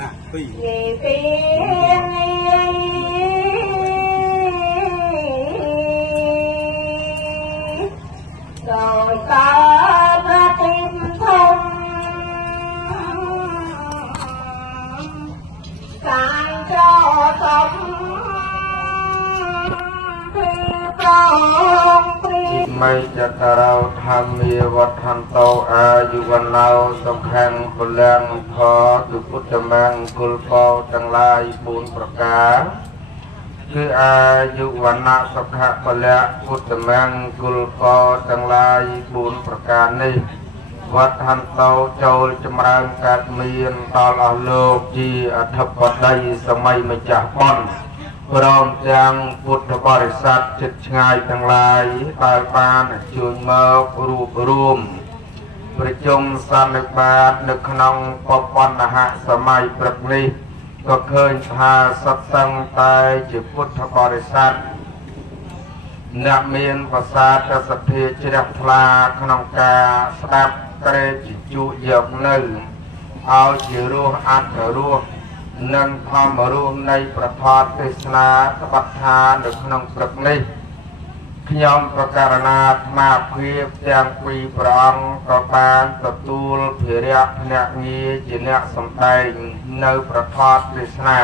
นะปีrồi ta tim thông càng cho sốngไม่จะเราทำมีวัฒนโตอายุวันเราสำคัญพลังพอดุพุทธมังกุลโปจังลายบุญประกาศคืออายุวันนะสำคัญพลังพุทธมังกุลโปจังลายบุญประกาศนี้วัฒนโตโจลจำรังกัดมีนตลอดโลกจีอัฐปดัยสมัยไม่จับบอนพร้อมยังพุทธบริษัทจิตง่ายทั้งหลายตายปานจุนเมื่อรูปรวมประชุมสันนิบาตนึกขนองปปนหะสมัยปรกนี้ก็เคยพาสัตสังตายจิตพุทธบริษัทนักเมียนภาษาตสถีจริตพลาขนองกาสดับเกรจิจุเยบหนึ่งเอาจิรูอัตรูนั่งพร้อมรวมในประทอดเทศนาตบัตทานหรือขนมปรกนี้ขยมประการนามาเพียบแจงปีปรองต่อบานตะตูลเพียรเนงีจิเนสมไตในประทอดเทศนา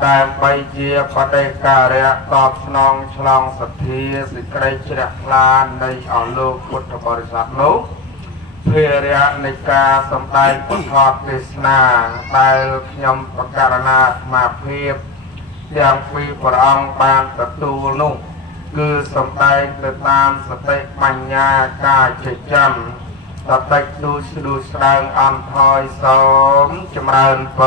แต่ไปเจียปฏิการะตอบสนองฉลองสัตทีสิกริจระลานในอัลโลกพุทธบริษัทโนเพื่อเรียในการสำได้ประทอดเทศนาได้ยมประการนามาเพียบอย่างปีพระองค์บานประตูนุ่งคือสำได้ตามสติปัญญากายใจจำสติดูแสดงอันทอยสมจำเริญโป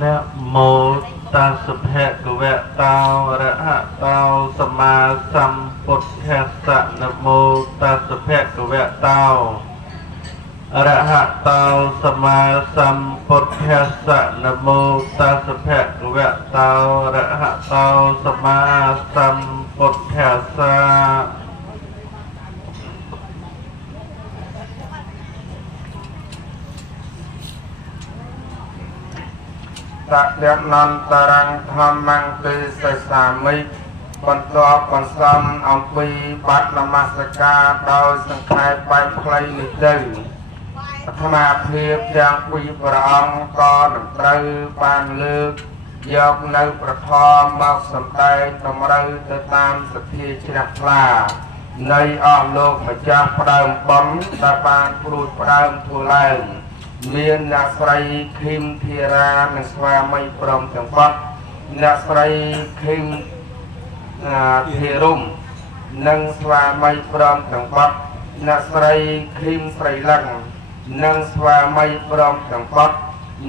นะโมตัสสะภะคะวะโตอะระหะโตสัมมาสัมพุทธัสสะนะโมตัสสะภะคะวะโตอะระหะโตสัมมาสัมพุทธัสสะนะโมตัสสะภะคะวะโตอะระหะโตสัมมาสัมพุทธัสสะตะเดนันตรังธรรมังติสสามิบรรทบรรสมอัมพีบัตรนมัสการโดยสังขารไปใครนิจึงธรรมาเพียบอย่างปีประองก็หนึ่งตรึปานเลือกยกในประทอมมาสมได้ตมรึจะตามสถิจรักลาในอ้อมโลกมาจากพระดมบอมตาปานปลุดพระดมทุลายเมียนนักไตรคิมธีราในสวามัยพรหมจังหวัดนักไตรคิมธีรุ่มนังสวามัยพรหมจังหวัดนักไตรคิมไตรลังนังสวามัยพรหมจังหวัด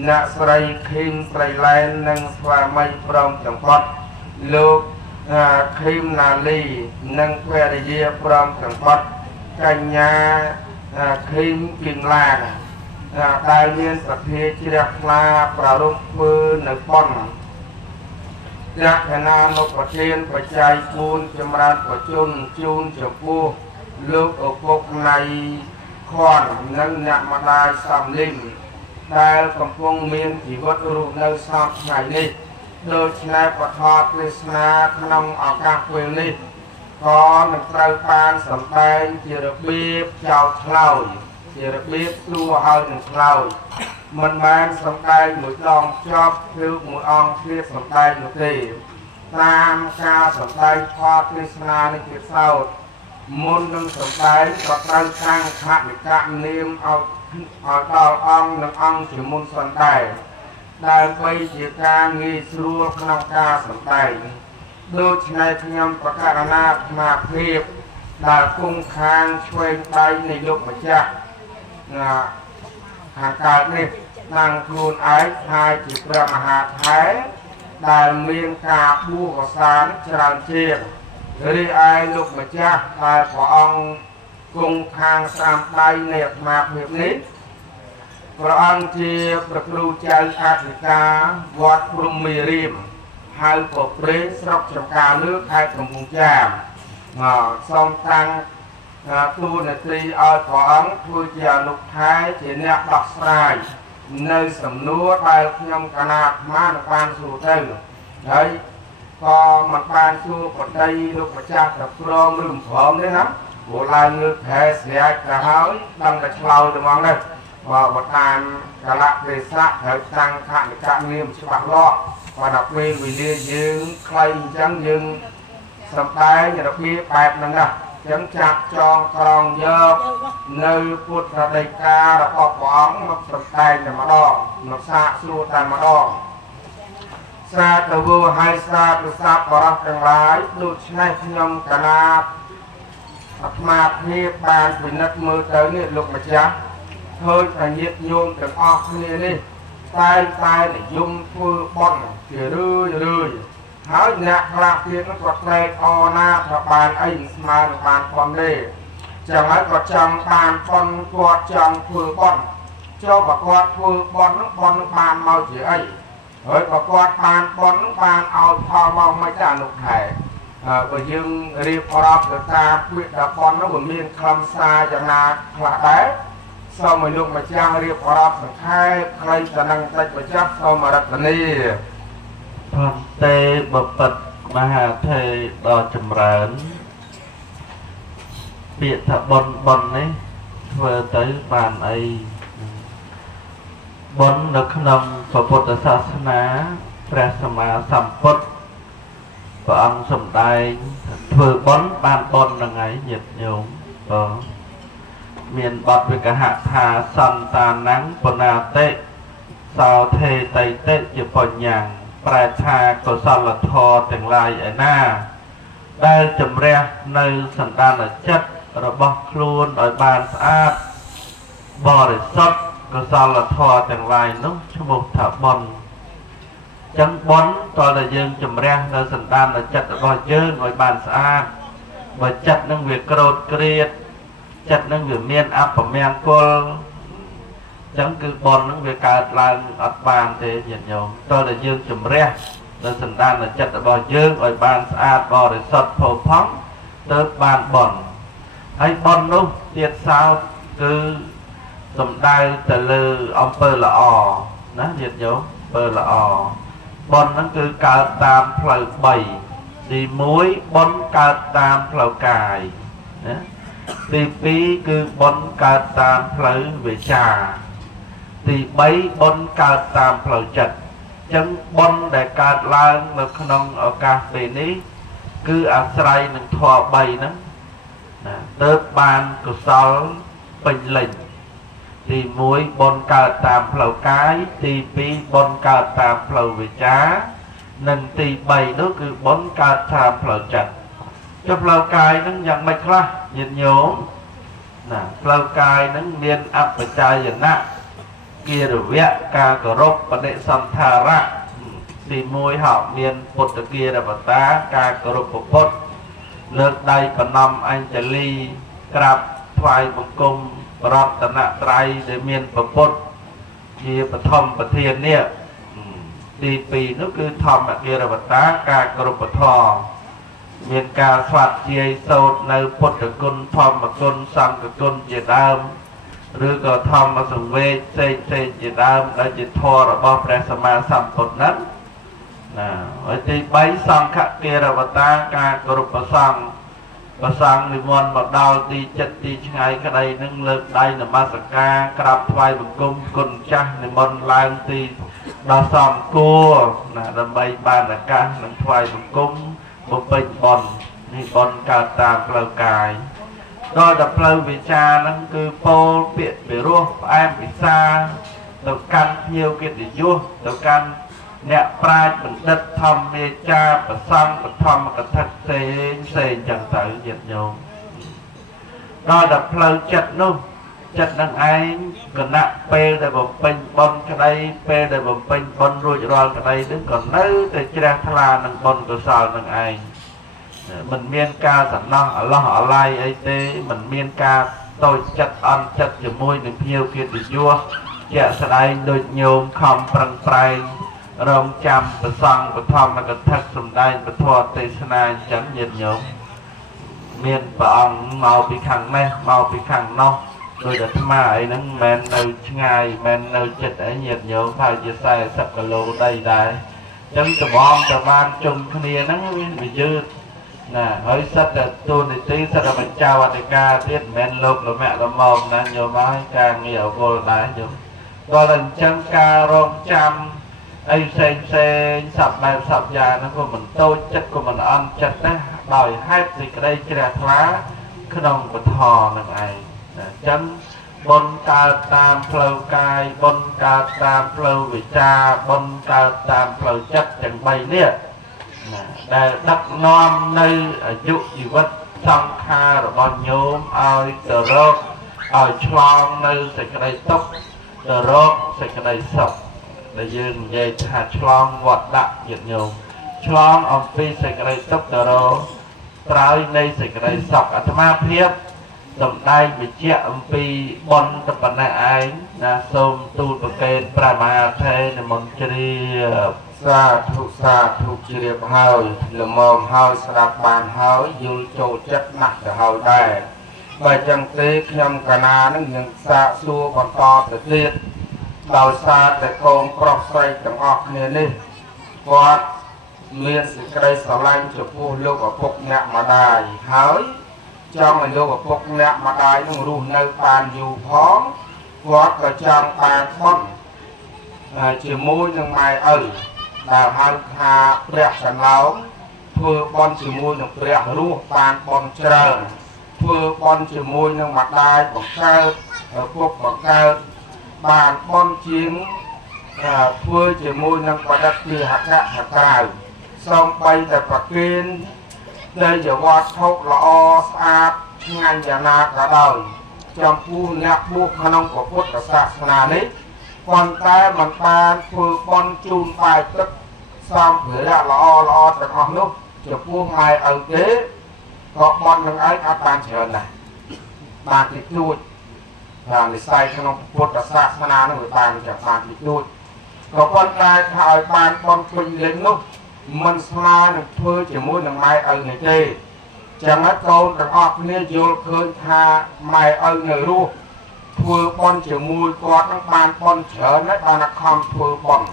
นักไตรคิมไตรแลนนังสวามัยพรหมจังหวัดลูกคิมนาลีนังเวริยพรหมจังหวัดกัญญาคิมกินลางได้เรียนสัพเพจิรคลาประรุปมือหนึ่งป้อนยักษ์นานกประเทศปัจจัยปูนจำรัดประจุนจูนจมูกลูกอกกในคอนนั่งหนักมาได้สามลิมได้กำปงเมียนที่วัดรูในสามไงนี้โดยใช้ประทอดเลสนาขนมอากาศเวนี้ขอหนึ่งไตรปานสำแดงจิรบีบเจ้าเท่าเจริญเบี้ยตัวหายหนึ่งคราวมันแมนสำได้หมุดลองชอบคือหมุดอ่องเทียบสำได้หนุตีตามการสำได้พอเทศนาในเกียรติเศร้ามุนหนึ่งสำได้ก็ตั้งข้างขัดในการเนียมเอาดาวอ่องหนึ่งอ่องถึงมุนสำได้ได้ไปเจียการงีสัวขนมกาสำได้โดยในขยมประการนามาเพียบได้คุ้งคางช่วยไปในยกมาจากหากการนี้นางครูไอ้ทายจิตประมหาไทยได้เมียงกาบูกสารจราเชียงหรือไอ้ลูกมาจากได้พระองค์คุ้งคางสามใบเนียมาเพียบนี้พระองค์เจียประครูเจ้าอาธิกาวัดพรหมีริมให้ปกเปรย์สรบจำการเลือกให้กรมกุญแจส่งตัง ទូនាទីឲ្យព្រះអង្គធ្វើជាអនុថែជាអ្នកដោះស្រាយនៅសំណួរដែលខ្ញុំកណាអាត្មានឹងបានសួរទៅហើយក៏មិនបានសួរបតីលោកម្ចាស់ទៅព្រមឬមិនព្រមទេណាព្រោះឡើងលើកែស្រាយទៅហើយដឹងតែឆ្លោយទៅហ្មងដែរបើតាមកលៈទេសៈត្រូវតាំងខនិកនាមច្បាស់លាស់បើដល់ពេលវេលាយើងខ្លីអញ្ចឹងយើងសំដែងរបៀបបែបហ្នឹងណាចឹងចាប់ចងក្រងយកនៅពុទ្ធដីការបស់ព្រះអង្គមកសម្ដែងតែម្ដងមកសាកសួរតែម្ដងសាទៅវោហើយសាទៅសាបបរោះទាំងឡាយដូច្នេះខ្ញុំកណាអាត្មាភាពបានពិនិត្យមើលទៅនេះលោកម្ចាស់ឃើញថាញាតិញោមទាំងអស់គ្នានេះតែនិយមធ្វើបន់ជារឿយហើយអ្នកខ្លះទៀតនោះគាត់ផ្លែកអណាថាបានអីស្មើនឹងបានប៉ុនទេចឹងហើយគាត់ចង់បានប៉ុនគាត់ចង់ធ្វើប៉ុនចុះបើគាត់ធ្វើប៉ុននោះបានមកជាអីហើយបើគាត់បានប៉ុននោះបានឲ្យផលមកមិនចាអនុខែបើយើងរៀបរាប់ទៅតាមពាក្យថាប៉ុននោះវាមានខ្លឹមសារយ៉ាងណាខ្លះដែរសូមឲ្យលោកម្ចាស់រៀបរាប់សង្ខេបខ្លីទៅនឹងតិចម្ចាស់សូមរតនាផនតេបពិតមហាថេរដ៏ចម្រើនពាក្យថាបុណ្យនេះធ្វើទៅបានអីបុណ្យនៅក្នុងពុទ្ធសាសនាព្រះសម្មាសម្ពុទ្ធព្រះអង្គសម្ដែងធ្វើបុណ្យបានបុណ្យហ្នឹងហើយញាតិញោមមានបទវិកហៈថាសន្តានាំងបណាតិសោថេតៃតិជាបញ្ញងប្រែថាកុសលធម៌ទាំងឡាយឯណាដែលជំរះនៅសន្តានចិត្តរបស់ខ្លួនឲ្យបានស្អាតបរិសុទ្ធកុសលធម៌ទាំងឡាយនោះឈ្មោះថាបុណ្យចឹងបុណ្យតើយើងជំរះនៅសន្តានចិត្តរបស់យើងឲ្យបានស្អាតបើចិត្តនឹងវាក្រោតក្រៀតចិត្តនឹងវាមានអពមង្គលចឹងគឺបុណ្យនឹងវាកើតឡើងអត់បានទេញាតិញោមតើយើងជំរះនៅសន្តានចិត្តរបស់យើងឲ្យបានស្អាតបរិសុទ្ធផូរផង់ទើបបានបុណ្យហើយបុណ្យនោះទៀតសោតគឺសំដៅទៅលើអំពើល្អណាញាតិញោមអំពើល្អបុណ្យហ្នឹងគឺកើតតាមផ្លូវ3ទី1បុណ្យកើតតាមផ្លូវកាយណាទី2គឺបុណ្យកើតតាមផ្លូវវិជ្ជាទី3បុណ្យកើតតាមផ្លូវចិត្តអញ្ចឹងបុណ្យដែលកើតឡើងនៅក្នុងឱកាសពេលនេះគឺអាស្រ័យនឹងធម៌3ហ្នឹងណាទើបបានកុសលពេញលេញទី1បុណ្យកើតតាមផ្លូវកាយទី2បុណ្យកើតតាមផ្លូវវិជ្ជានិងទី3នោះគឺបុណ្យកើតតាមផ្លូវចិត្តចុះផ្លូវកាយហ្នឹងយ៉ាងម៉េចខ្លះញាតិញោមណាផ្លូវកាយហ្នឹងមានអបច្ច័យណៈគិរវៈការគោរពបដិសន្ធារៈទី1ហៅមានពុទ្ធគិរវតាការគោរពពុទ្ធលើកដៃប្រណម្យអញ្ជលីក្រាបថ្វាយបង្គំរតនត្រ័យដែលមានពុទ្ធជាបឋមប្រធាននេះទី2នោះគឺធម្មគិរវតាការគោរពធម៌មានការស្វាត់ជាយសូត្រនៅពុទ្ធគុណធម្មគុណសង្ឃគុណជាដើមឬក៏ធម្មសង្វេគផ្សេងជាដើមដែលជាធម៌របស់ព្រះសម្មាសម្ពុទ្ធហ្នឹងណាហើយទី3សង្ឃគិរវតាការគោរពព្រះសង្ឃព្រះសង្ឃនិមន្តមកដល់ទីចិត្តទីឆ្ងាយក្តីនឹងលើកដៃនមស្ការក្រាបថ្វាយបង្គំគុណចាស់និមន្តឡើងទីដល់សំគួរណាដើម្បីបានឱកាសនឹងថ្វាយបង្គំបំពេញបុណ្យនេះបុណ្យកើតតាមផ្លូវកាយដល់តែផ្លូវវិជ្ជាហ្នឹងគឺពោលពាក្យពិរោះផ្អែមពិសាទៅកាន់ភ្ញៀវកិត្តិយសទៅកាន់អ្នកប្រាជ្ញបណ្ឌិតធម្មមេចាប្រសង់បឋមកថាផ្សេងចឹងទៅញាតិញោមដល់តែផ្លូវចិត្តនោះចិត្តនឹងឯងគណៈពេលដែលបំពេញបុណ្យក្តីពេលដែលបំពេញបុណ្យរួចរាល់ក្តីនឹងក៏នៅតែជ្រះថ្លានឹងបុណ្យកុសលនឹងឯងមិនមានការសំណោះអាឡោះអាឡៃអីទេមិនមានការតូចចិត្តអន់ចិត្តជាមួយនឹងភ្ញៀវកិត្តិយសជាក់ស្ដែងដូចញោមខំប្រឹងប្រែងរងចាំប្រសង់បឋមកថាសម្ដែងពធទេសនាអញ្ចឹងញាតិញោម miền bỏng màu bị khẳng này màu bị khẳng nó rồi đặt mà ấy nó men đâu ngày men đâu chết ấy nhiệt nhiều phải chia sẻ sập cả lô đây đấy chẳng tầm bom tầm ban chung kia nó bị dư nè hơi sắt là tuôn thì tí sắt là mình trao anh ca tiết men lục là mẹ là mồm nè nhiều máu càng nhiều vô đá nhiều gọi là chân ca rong trăm ấy sen sập này sập già nó của mình tôi chất của mình ăn chất đấy đòi hết gì cái đây chỉ là thoá cái đồng của thò này này chân bôn ca tam flow cai bôn ca tam flow vị cha bôn ca tam flow chất chẳng bay nè để đắp non nơi dụ gì vật trong kha rồi bao nhiêu ai tờ rốt ai chlong nơi sẽ cái đây tóc tờ rốt sẽ cái đây sập để dương về thả chlong vọt đạn nhiệt nhiều chlong ông phi sẽ cái đây tóc tờ rốt trái đây sẽ cái đây sọc ở tham áp hiếp tầm đây bị chẹo ông phi bon tập bản này ai là xôm tu bậc kênh prama thế là môn chơi xa thuộc chỉ điệp hơi là mồm hơi sạp bàn hơi dù chỗ chất nặng để hơi đài bởi chẳng tí nhằm cả ná nó những xa xua còn to từ tiết đào xa để con crop xoay tầm ọc này đi quát miền sự cây sầu lanh cho phu lúc ở phục nhạc mà đài hơi trong mình lúc ở phục nhạc mà đài nó rù nơi bàn dù phóng quát ở trong bàn bóng chỉ môi nhưng mai đào hàng hà bẹt sẵn láo thưa con chỉ môi nhưng bẹt rú bàn bóng trời thưa con chỉ môi nhưng mặt đai bóng cao ở quốc bóng cao bàn bóng chiến thưa chỉ môi nhưng quả đất đi hạt cào xong bay tại Bắc Kinh đây giờ qua thốc lõ sát ngành nhà na cả đời trong khu nhạc buộc khả năng của Phật và Sạc Nà đấy còn ta mình ta thưa con chun bài tức xong người là lo chẳng học lúc cho phu mai ở kế có bọn nâng ấy áp bàn trở này bàn thịt nuôi và để sai khả năng Phật và Sạc Nà nó người bàn chẳng bàn thịt nuôi có con ta thảo bàn con quỳnh lên lúc mình xa được thưa chỉ muốn nâng mai ở này chê chẳng hết câu được ọc nê vô khơi tha mai ở nơi ru thưa con chỉ mùi quạt nó bàn con trở nét bàn nó không thưa bằng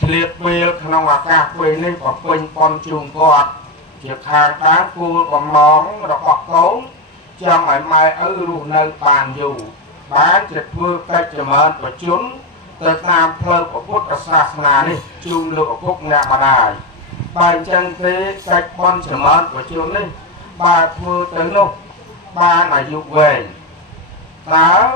liệt bê khả năng là các bê này có quỳnh con chuồng quạt việc hàng đáng cua còn món nó hoặc cấu chẳng phải mai ở ru nơi bàn dù bán chỉ thưa cách chỉ mơn và chúng từ tam thơ của Phật và Sạc Nà này chung lượng của Phúc Nhạc Bà Đài bài chân thế cách con trở mơn của chung này bà thưa tới lúc ba là dục về tá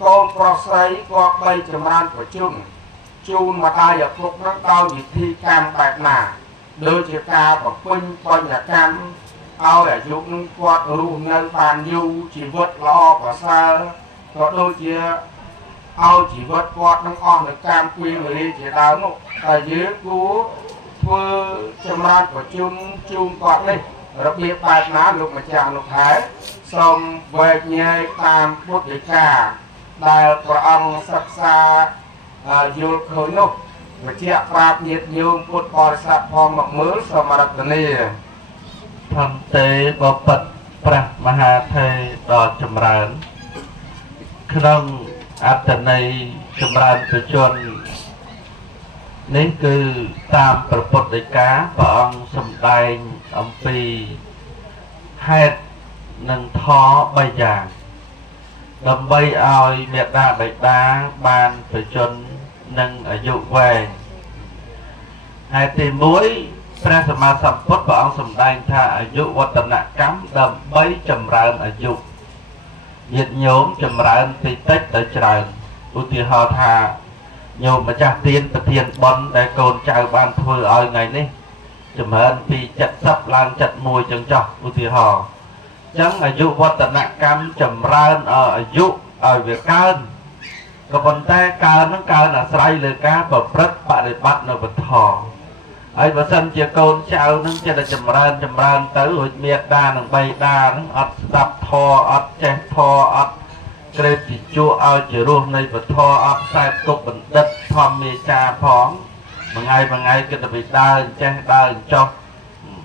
con có xây có bay trở mơn của chung mà ta ở Phúc nó đau gì thi cam bạch nà đôi chìa ca và quinh con nhà cam ao để dục quạt rù nơi bàn du chỉ vượt lo và xa có đôi chìa ao chỉ vượt qua nó on được cam quy người đi chỉ đào nó tại dưới cú thưa châm ran của chung quạt đi đặc biệt bài ná lục mà chàng lục thái xong về nhai tam bút để cả đại của ông sắc xa vô khởi nục và chia bạc nhiệt nhung bút bò sạp phong mọc mớ xong mà đặt này thân tế bó bật prah maha thê đò châm ran khănอัตในจำรานประชนนี่คือตามประปฏิกาพระองค์สมได้อมปีให้หนึ่งท้อใบอย่างดำใบเอาเมียดาใบดาบานประชนหนึ่งอายุแหวงให้ตีมุ้ยพระสมมาสัมพุทธพระองค์สมได้ท่าอายุวัฒนกรรมดำใบจำรานอายุnhiệt nhóm chầm rán thì tích tới trời ưu tiên họ thà nhóm mà chắc tiên và thiên bón để con trai ban thôi ơi ngày ní chầm hơn vì chặt sắp lan chặt mùi chân cho ưu tiên họ chẳng ở dụ vật tận nặng cam chầm rán ở dụ ở việc cơn có vấn tay cơn nó cơn là xoay lời cá và rất bạn để bắt nó vật thò ấy và sân chia con cháu nó chỉ là chầm rán tới rồi miệt đa nó bay đa nó ớt đập thò ớt che thò ớt cái chỉ chua ao chỉ luôn này vật thò ớt sai cục bình đất thò mì trà phóng mà ngày cái bị đa che đa cho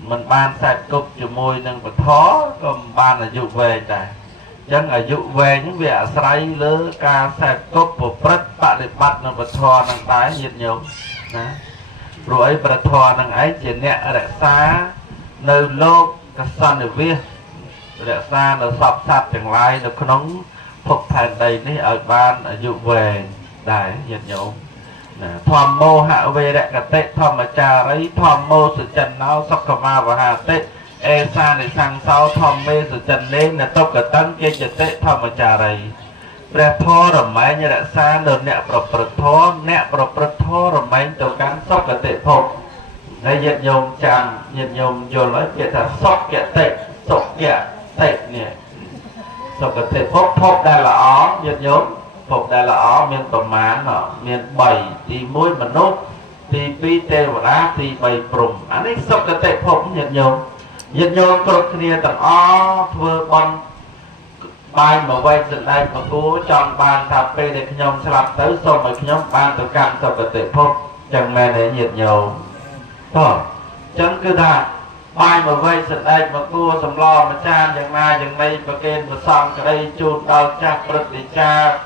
mình ban sạch cục cho môi nâng bật thó còn ban là dụ về này chẳng ở dụ về những việc sấy lỡ ca sạch cục của rất bạn để bắt nâng bật thó nâng tái nhiệt nhộm rồi ấy bật thó nâng ấy chỉ nhẹ ở xa nơi lô cái sân ở viết để xa nó sọc sạch chẳng lai nó có nóng phục thành đầy ní ở ban ở dụ về đại nhiệt nhộm thòm mô hạ về đại cả tệ thòm mà trà ấy thòm mô sự trần nó sọc cả ma và hạ tệ e xa để sang sau thòm mê sự trần lên là tốc cả tăng kia chật tệ thòm mà trà ấy bè thô rồi máy như đại xa nợ nẹ bọc thô rồi máy tổ cán sọc cả tệ phục đây nhiệt nhôm chàng nhiệt nhôm vô nói kia là sọc kẹ tệ sọc kẹ tệ nè sọc cả tệ phục đây là ó nhiệt nhôm phục đây là ó miền tổ mán nó miền bảy thì mũi mà nốt thì pi tê và đá thì bảy prùng anh ấy sắp cái tệ phục nhiệt nhôm cực kia tầng ó vừa băng bài mà quay dựng đây mà cố trong bàn cà phê để nhôm sẽ làm tới xong rồi nhóm bàn tự cảm sắp cái tệ phục chẳng mẹ để nhiệt nhôm thôi chẳng cứ là bài mà quay dựng đây mà cô sầm lo mà cha chẳng na chẳng đây và kênh và xong cái đây chôn đau cha bật đi cha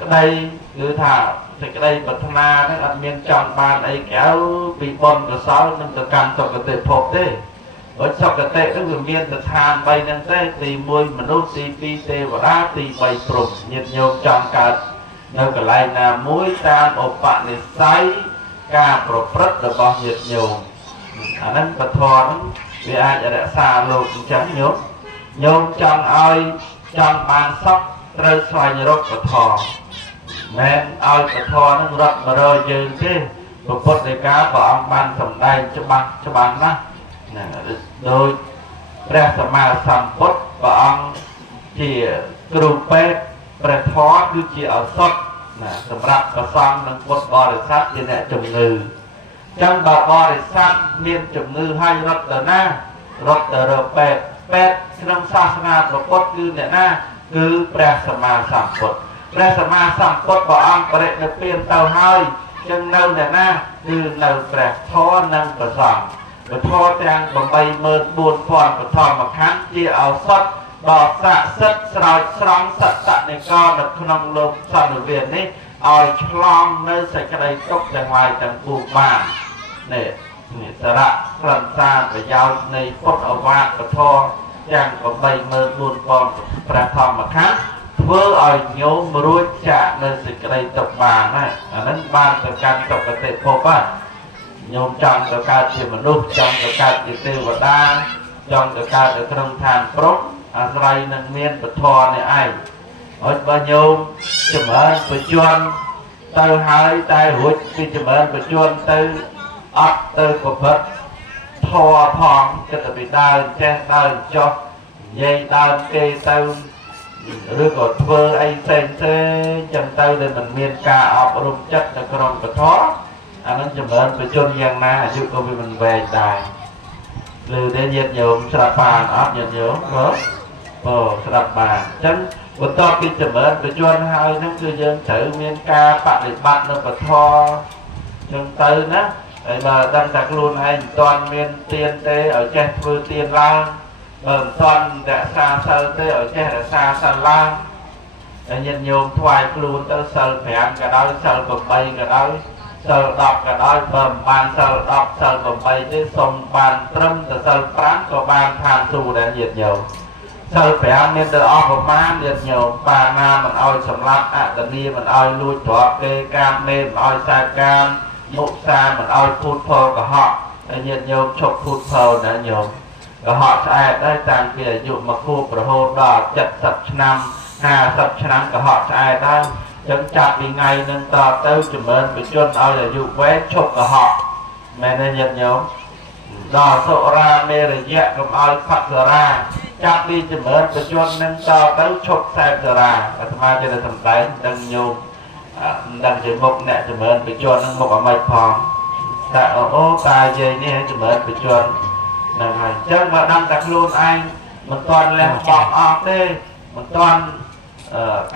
cái đây cứ thả thì cái đây bật na nó ăn miên trong bàn ấy kéo bị bom của sáu nên tự cảm cho cái tệ phục đấy ở sau cái tệ nó vừa miên tự than bay nên tệ thì mùi mà nốt thì pi tê và đá thì bay trục nhiệt nhôm trong cả nơi cái này là mũi tam ốp bạn để say ca bột rất là bao nhiệt nhôm anh ấy bật thò vì ai đã xa luôn chẳng nhôm trong ai trong bàn sóc rơi xoay như rốt bật thò men ai bật thò nó rất mà rơi dừng thế một phút để cá và ông ban sầm đây cho bạn đó đôi ra sầm mà sầm phút và ông chỉ group bật thò cứ chỉ ở sót sầm rạp và xong nâng phút bò để sát như này trùng ngư trong bà bò để sát miên trùng ngư hay rất là pet trong sa na một phút cứ này na cứ ra sầm mà sầm phút ra sầm ma sầm phút bảo ông có thể được tiền tàu hơi chân nâu nè na từ nâu bẹt thó nâng và thó trang bằng bay mơn buồn phòn và thò mà kháng chia áo sót đỏ xạ sất sỏi sóng sật sạ này con được không lông sòn ở biển ấy ỏi chlong nơi sẽ cái đây cốc ra ngoài chẳng buộc bàn này sẽ đã lần xa và giao này phút ở vạt và thò trang bằng bay mơn buồn phòn và thò mà kháng vừa ở nhóm ruột chạ nên sự cái đây tập bàn này nên bàn tập can tập cái tệ phô á nhóm trong tập can chỉ mà nút trong tập can chỉ tiêu và đa trong tập can được không than prop Azrai nâng miên bật thò này ai ở bao nhiêu chấm ơn bật chuan từ hai tay hụt đi chấm ơn bật chuan từ ấp từ cột bật thò thòng cho tập bị đau che đau cho dây đau kê từ rồi có thưa ai xem thế chân tay để mình miên ca ọp rung chất là con bật thó anh nó chấm ơn bật chuan giang na giúp cô mình về đài lưu để nhiệt nhôm sạp bàn ấp nhiệt nhôm đó sạp bàn chân một to khi chấm ơn bật chuan hai nó cứ dân thử miên ca bạn để bạn nó bật thò chân tay đó để mà đăng đặt luôn anh toàn miên tiền tê ở trên vừa tiền lang toàn đã xa sơ tê ở trên đã xa xa lang nhìn nhôm thoại luôn tới sơ phèn cả đôi sơ bầm bay cả đôi sơ đọc cả đôi bầm bàn sơ đọc sơ bầm bay tới sông bàn trâm từ sơ phán của bàn than xù để nhiệt nhiều sơ phèn nên từ ọc của má nhiệt nhiều bà nga mình oi sầm lát ạ tần ni mình oi lui thọ kê cam mê mình oi xa cam mụ xa mình oi phút phô của họ nhiệt nhiều chục phút phô đã nhiều và họ sẽได้ตามเกี่ยวอยู่มาคู่ประโหดอก70 năm 50 năm ก็họ sẽได้จังจับยังไงนึงต่อเต้าจุ่มเอิญไปจนเอาอย่าอยู่แวะชกกับhọแม่ได้ยินโยมดอกโซราเมริยะกับเอาพักราจับดีจุ่มเอิญไปจนนึงต่อเต้าชกแซ่บราอาตมาจะได้ทำได้ดังโยมดังจะมกเนี่ยจุ่มเอิญไปจนนึงมกเอาไม่พอแต่โอ้ตายเจนี่จุ่มเอิญไปจนchẳng mà đăng đặt luôn anh mình toàn làm bọc ọt đi mình toàn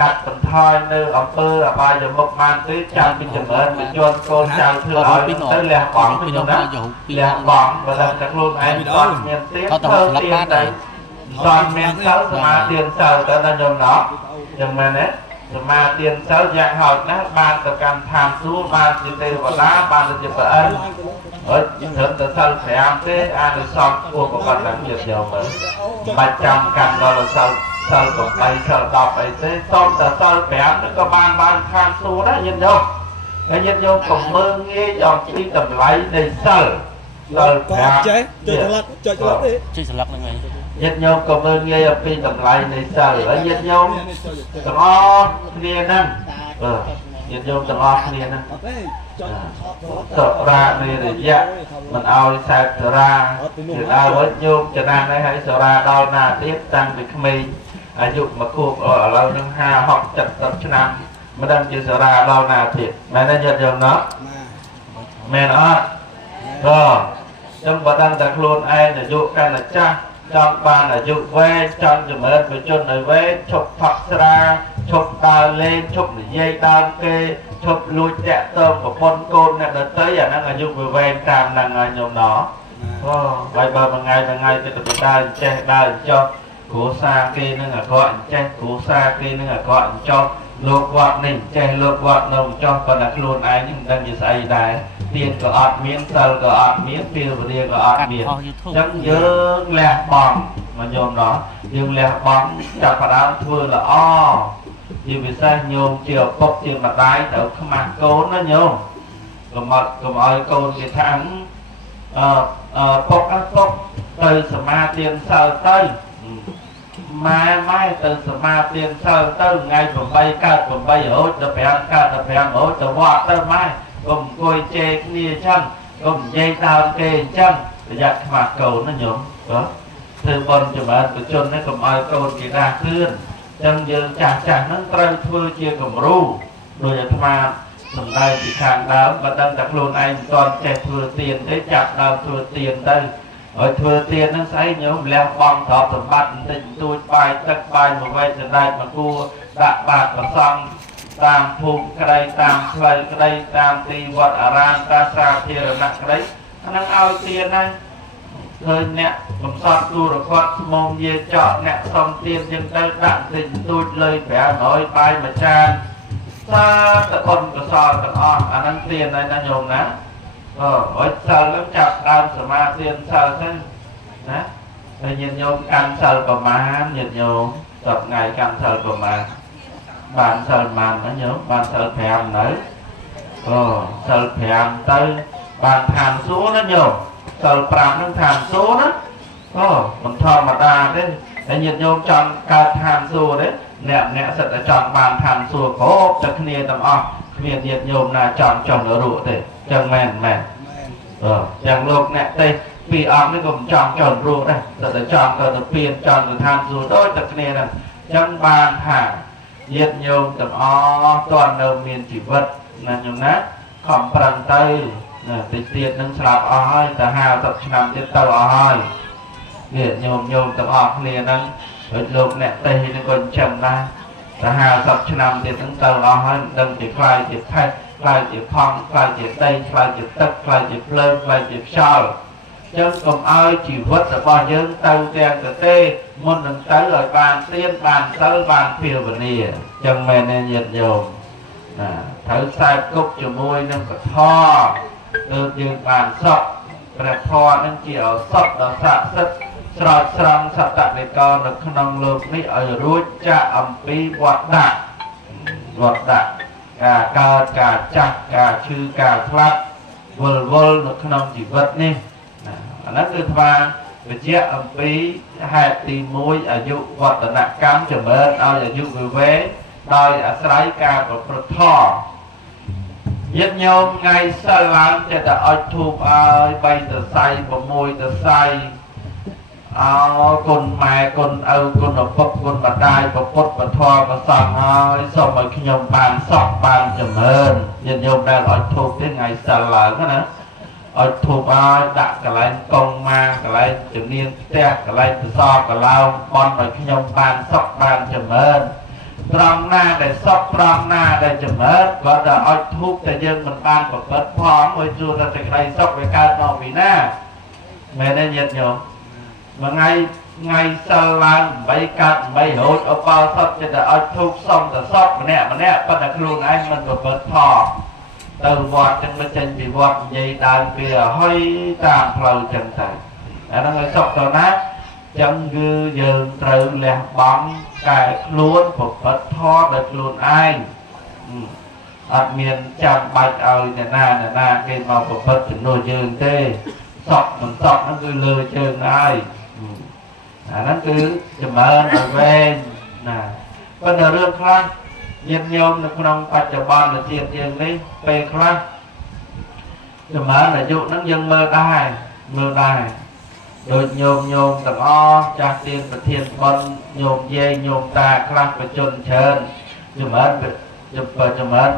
កាត់បន្ថយនៅអំពើអបាយមុខបានទេចាំពីចម្រើនបញ្ជូនកូនចៅធ្វើឲ្យទៅលះបង់ពីនោះណាលះបង់បើតែខ្លួនឯងអត់មានទៀតធ្វើទៀតទៅសនមានសិលសមាធិសិលទៅដល់ញោមណោះចឹងមែនទេសមាធិសិលយ៉ាងហោចណាស់បានទៅកម្មឋានសួគ៌បានជាទេវតាបានទៅជាព្រះអិនហើយត្រឹមតែសិល5ទេអានិសង្ឃពួកប្រកបតាមញាតិញោមមើលបាច់ចាំកាន់ដល់សិលសិល8សិល10អីទេសុំតែសិល5នឹងក៏បានឋានសួគ៌ដែរញាតិញោមហើយញាតិញោមកុំមើងងាយអំពីតម្លៃនៃសិល5ចេះចុចស្លាក់ចុចស្លាក់ទេចុចស្លាក់ហ្នឹងហើយញាតិញោមក៏មើងងាយអំពីតម្លៃនៃសិលហើយញាតិញោមទាំងអស់គ្នាហ្នឹងញាតិញោមទាំងអស់គ្នាហ្នឹងសរានៃរយៈមិនឲ្យសែបសរាគឺដល់វិញញោមចំណាស់នេះហើយសរាដល់ណាទៀតតាំងពីក្មេងអាយុមកគូឥឡូវនឹង50 60 70ឆ្នាំមិនដឹងជាសរាដល់ណាទៀតមែនទេញាតិញោមណោះមែនអត់ក៏ចឹងបើដឹងតែខ្លួនឯងអាយុកាន់តែចាស់ចង់បានអាយុវែងចង់ចម្រើនបញ្ជនឲ្យវែងឈប់ផឹកស្រាឈប់ដើរលេងឈប់និយាយដើមគេឈប់លួចតាក់ទងប្រពន្ធកូនអ្នកដទៃអាហ្នឹងអាយុវាវែងតាមហ្នឹងហើយញោមណោះហើយបើមួយថ្ងៃទៅទៅដើរចេះដើរចុះគ្រួសារគេនឹងអាក្រក់ចេះគ្រួសារគេនឹងអាក្រក់ចុះលោកវត្តនេះចេះលោកវត្តនោះចុះប៉ុន្តែខ្លួនឯងមិនដឹងជាស្អីដែរទៀនក៏អត់មានសិលក៏អត់មានពេលវេលាក៏អត់មានអញ្ចឹងយើងលះបង់មកញោមណោះយើងលះបង់ចាប់ផ្ដើមធ្វើល្អជាពិសេសញោមជាឪពុកជាម្ដាយត្រូវខ្មាស់កូនណាញោមកុំឲ្យកូនគេថាពុកទៅសមាធិសិលទៅម៉ែទៅសមាធិសិលទៅថ្ងៃ8កើត8រោចដល់5កើតដល់5រោចទៅវត្តទៅម៉ែកុំអង្គុយជេរគ្នាអញ្ចឹងកុំនិយាយដើមគេអញ្ចឹងប្រយ័ត្នខ្មាស់កូនណាញោមធ្វើបន់ចម្រើនបញ្ជននេះកុំឲ្យកូនគេដាស់ខឿនអញ្ចឹងយើងចាស់ហ្នឹងត្រូវធ្វើជាគំរូដោយអាត្មាសំដែងពីខាងដើមបើដឹងតែខ្លួនឯងមិនទាន់ចេះធ្វើទៀនទេចាប់ដើមធ្វើទៀនទៅហើយធ្វើទៀនហ្នឹងស្អីញោមលះបង់ទ្រព្យសម្បត្តិបន្តិចបន្តួចបាយទឹកបាយមួយវែកសណ្ដែកមកគួរដាក់បាតប្រសង់តាមភូមិក្តីតាមផ្លូវក្តីតាមទីវត្តអារាមតាមសាធារណៈក្តីអាហ្នឹងឲ្យទៀនហ្នឹងឃើញអ្នកកំសត់ទូរកត់ស្មុំយាចកអ្នកសំទៀនចឹងទៅដាក់បន្តិចបន្តួចលើ500បាយមួយចានសាតបុណ្យកុសលទាំងអស់អាហ្នឹងទៀនហើយណាញោមណាហើយសិលនឹងចាប់ដើមសមាធិសិលទៅណាហើយញាតិញោមកាន់សិលប្រមាណញាតិញោមសប្ថ្ងៃកាន់សិលប្រមាណបានសិលប្រមាណណាញោមបានសិល5នៅសិល5ទៅបានឋានសួគ៌ណាញោមសិល5នឹងឋានសួគ៌ណាមិនធម្មតាទេហើយញាតិញោមចង់កើតឋានសួគ៌ទេអ្នកសិតតែចង់បានឋានសួគ៌គ្រប់តែគ្នាទាំងអស់គ្មានញាតិញោមណាចង់ចង់នរកទេចឹងមែនយ៉ាងលោកអ្នកទេពីអង្គនេះក៏មិនចង់ចង់រੂដែរតែចង់ទៅពៀនចង់ទៅឋានសួគ៌ដូចតែគ្នាហ្នឹងចឹងបានថាញាតិញោមទាំងអស់តើនៅមានជីវិតណាញោមណាខំប្រឹងទៅតិចទៀតនឹងស្លាប់អស់ហើយតែ50ឆ្នាំទៀតទៅអស់ហើយនេះញោមទាំងអស់គ្នាហ្នឹងដូចលោកអ្នកទេនេះក៏អញ្ចឹងដែរតែ50ឆ្នាំទៀតហ្នឹងទៅអស់ហើយមិនដឹងជាខ្លាយជាផេះខ្លាយជាផង់ខ្លាយជាដីខ្លាយជាទឹកខ្លាយជាភ្លើងខ្លាយជាខ្យល់ចឹងកុំឲ្យជីវិតរបស់យើងទៅទាំងទៅទេមុននឹងទៅឲ្យបានទៀនបានសិលបានភាវនាចឹងមែនទេញាតិញោមត្រូវខ្សែគប់ជាមួយនឹងពធទើបយើងបានសុខព្រះធម៌នឹងជាឱសថដ៏ស័ក្តិសិទ្ធិស្រោចស្រង់សត្តនិកនៅក្នុងលោកនេះឲ្យរួចចាកអំពីវត្តដាក់ការកើតការចាស់ការឈឺការស្លាប់វល់នៅក្នុងជីវិតនេះអាហ្នឹងគឺថាវិជ្ជាអំពីហេតុទី1អាយុវឌ្ឍនកម្មចម្រើនឲ្យអាយុវវែងដោយអាស្រ័យការប្រព្រឹត្តធម៌ញាតិញោមថ្ងៃសិលឡើងចេះតែអុជធូបឲ្យ3ទសៃ6ទសៃគុណម៉ែគុណឪគុណឪពុកគុណម្ដាយប្រពុតពធម៌ប្រសង្ឃហើយសូមឲ្យខ្ញុំបានសុខបានចម្រើនញាតិញោមដែលអុជធូបទេថ្ងៃសិលឡើងណាអុជធូបឲ្យដាក់កន្លែងកងម៉ាកន្លែងជំនាញផ្ទះកន្លែងសសរកន្លោងបន់ឲ្យខ្ញុំបានសុខបានចម្រើន ត្រង់ណាដែលសពត្រង់ណាដែលចំណើគាត់តែអុចធូបតែយើងមិនបានប្រព្រឹត្តផងឲ្យជួតែសេចក្តីសុខវាកើតមកពីណាមែនទេញាតិញោមមួយថ្ងៃសិលឡើង8កាត់8រោចអបអល់សពចិត្តតែអុចធូបសុំតែសពម្នាក់ប៉ុន្តែខ្លួនឯងមិនប្រព្រឹត្តផងទៅវត្តចឹងទៅចេញពីវត្តនិយាយដើមពីហុយតាមផ្លូវចឹងទៅអាហ្នឹងឲ្យសុខទៅណាចឹងគឺយើងត្រូវលះបង់កែខ្លួនប្រព្រឹត្តធម៌ដោយខ្លួនឯងអត់មានចាំបាច់ឲ្យអ្នកណាគេមកប្រព្រឹត្តជំនួសយើងទេសក់មិនសក់ហ្នឹងគឺលើជើងហើយអាហ្នឹងគឺចម្រើនឲ្យវែងណាប៉ុន្តែរឿងខ្លះញាតិញោមនៅក្នុងបច្ចុប្បន្នជាតិយើងនេះពេលខ្លះចម្រើនអាយុហ្នឹងយើងមើលដែរដូចញោមទាំងអស់ចាស់ទៀនប្រធានបុណ្យញោមយាយញោមតាខ្លះបច្ចុប្បន្នច្រើនចម្រើនបច្ចុប្បន្នឲ្យ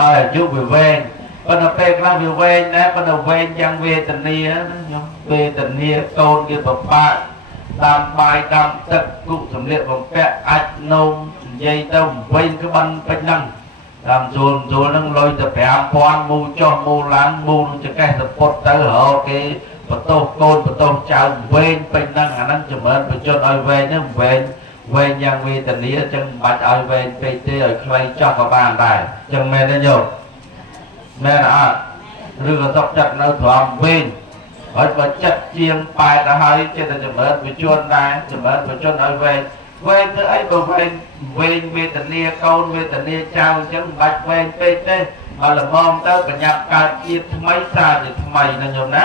អាយុវាវែងប៉ុន្តែពេលខ្លះវាវែងដែរប៉ុន្តែវែងយ៉ាងវេទនាណាញោមវេទនាកូនគេពិបាកតាមបាយតាមទឹកគុកសម្លៀកបំពាក់អាចនោមនិយាយទៅវែងក្បិនពេញហ្នឹងតាមជួលហ្នឹងលុយទៅ 5,000 មូចុះមូឡើងមូនឹងចកេះទៅពុតទៅរកគេបន្ទោសកូនបន្ទោសចៅវែងពេញហ្នឹងអាហ្នឹងចម្រើនបញ្ជនឲ្យវែងហ្នឹងវែងយ៉ាងវេទនាចឹងមិនបាច់ឲ្យវែងពេកទេឲ្យខ្លីចោះក៏បានដែរចឹងមែនទេញោមមែនអត់ឬក៏សុខចិត្តនៅត្រង់វែងហើយបើចិត្តជាង8ទៅហើយចិត្តតែចម្រើនបញ្ជនដែរចម្រើនបញ្ជនឲ្យវែងទៅអីបើវែងវេទនាកូនវេទនាចៅអញ្ចឹងមិនបាច់វែងពេកទេឲ្យល្មមទៅបញ្ញាប់កើតជាតិថ្មីសារជាថ្មីណាញោមណា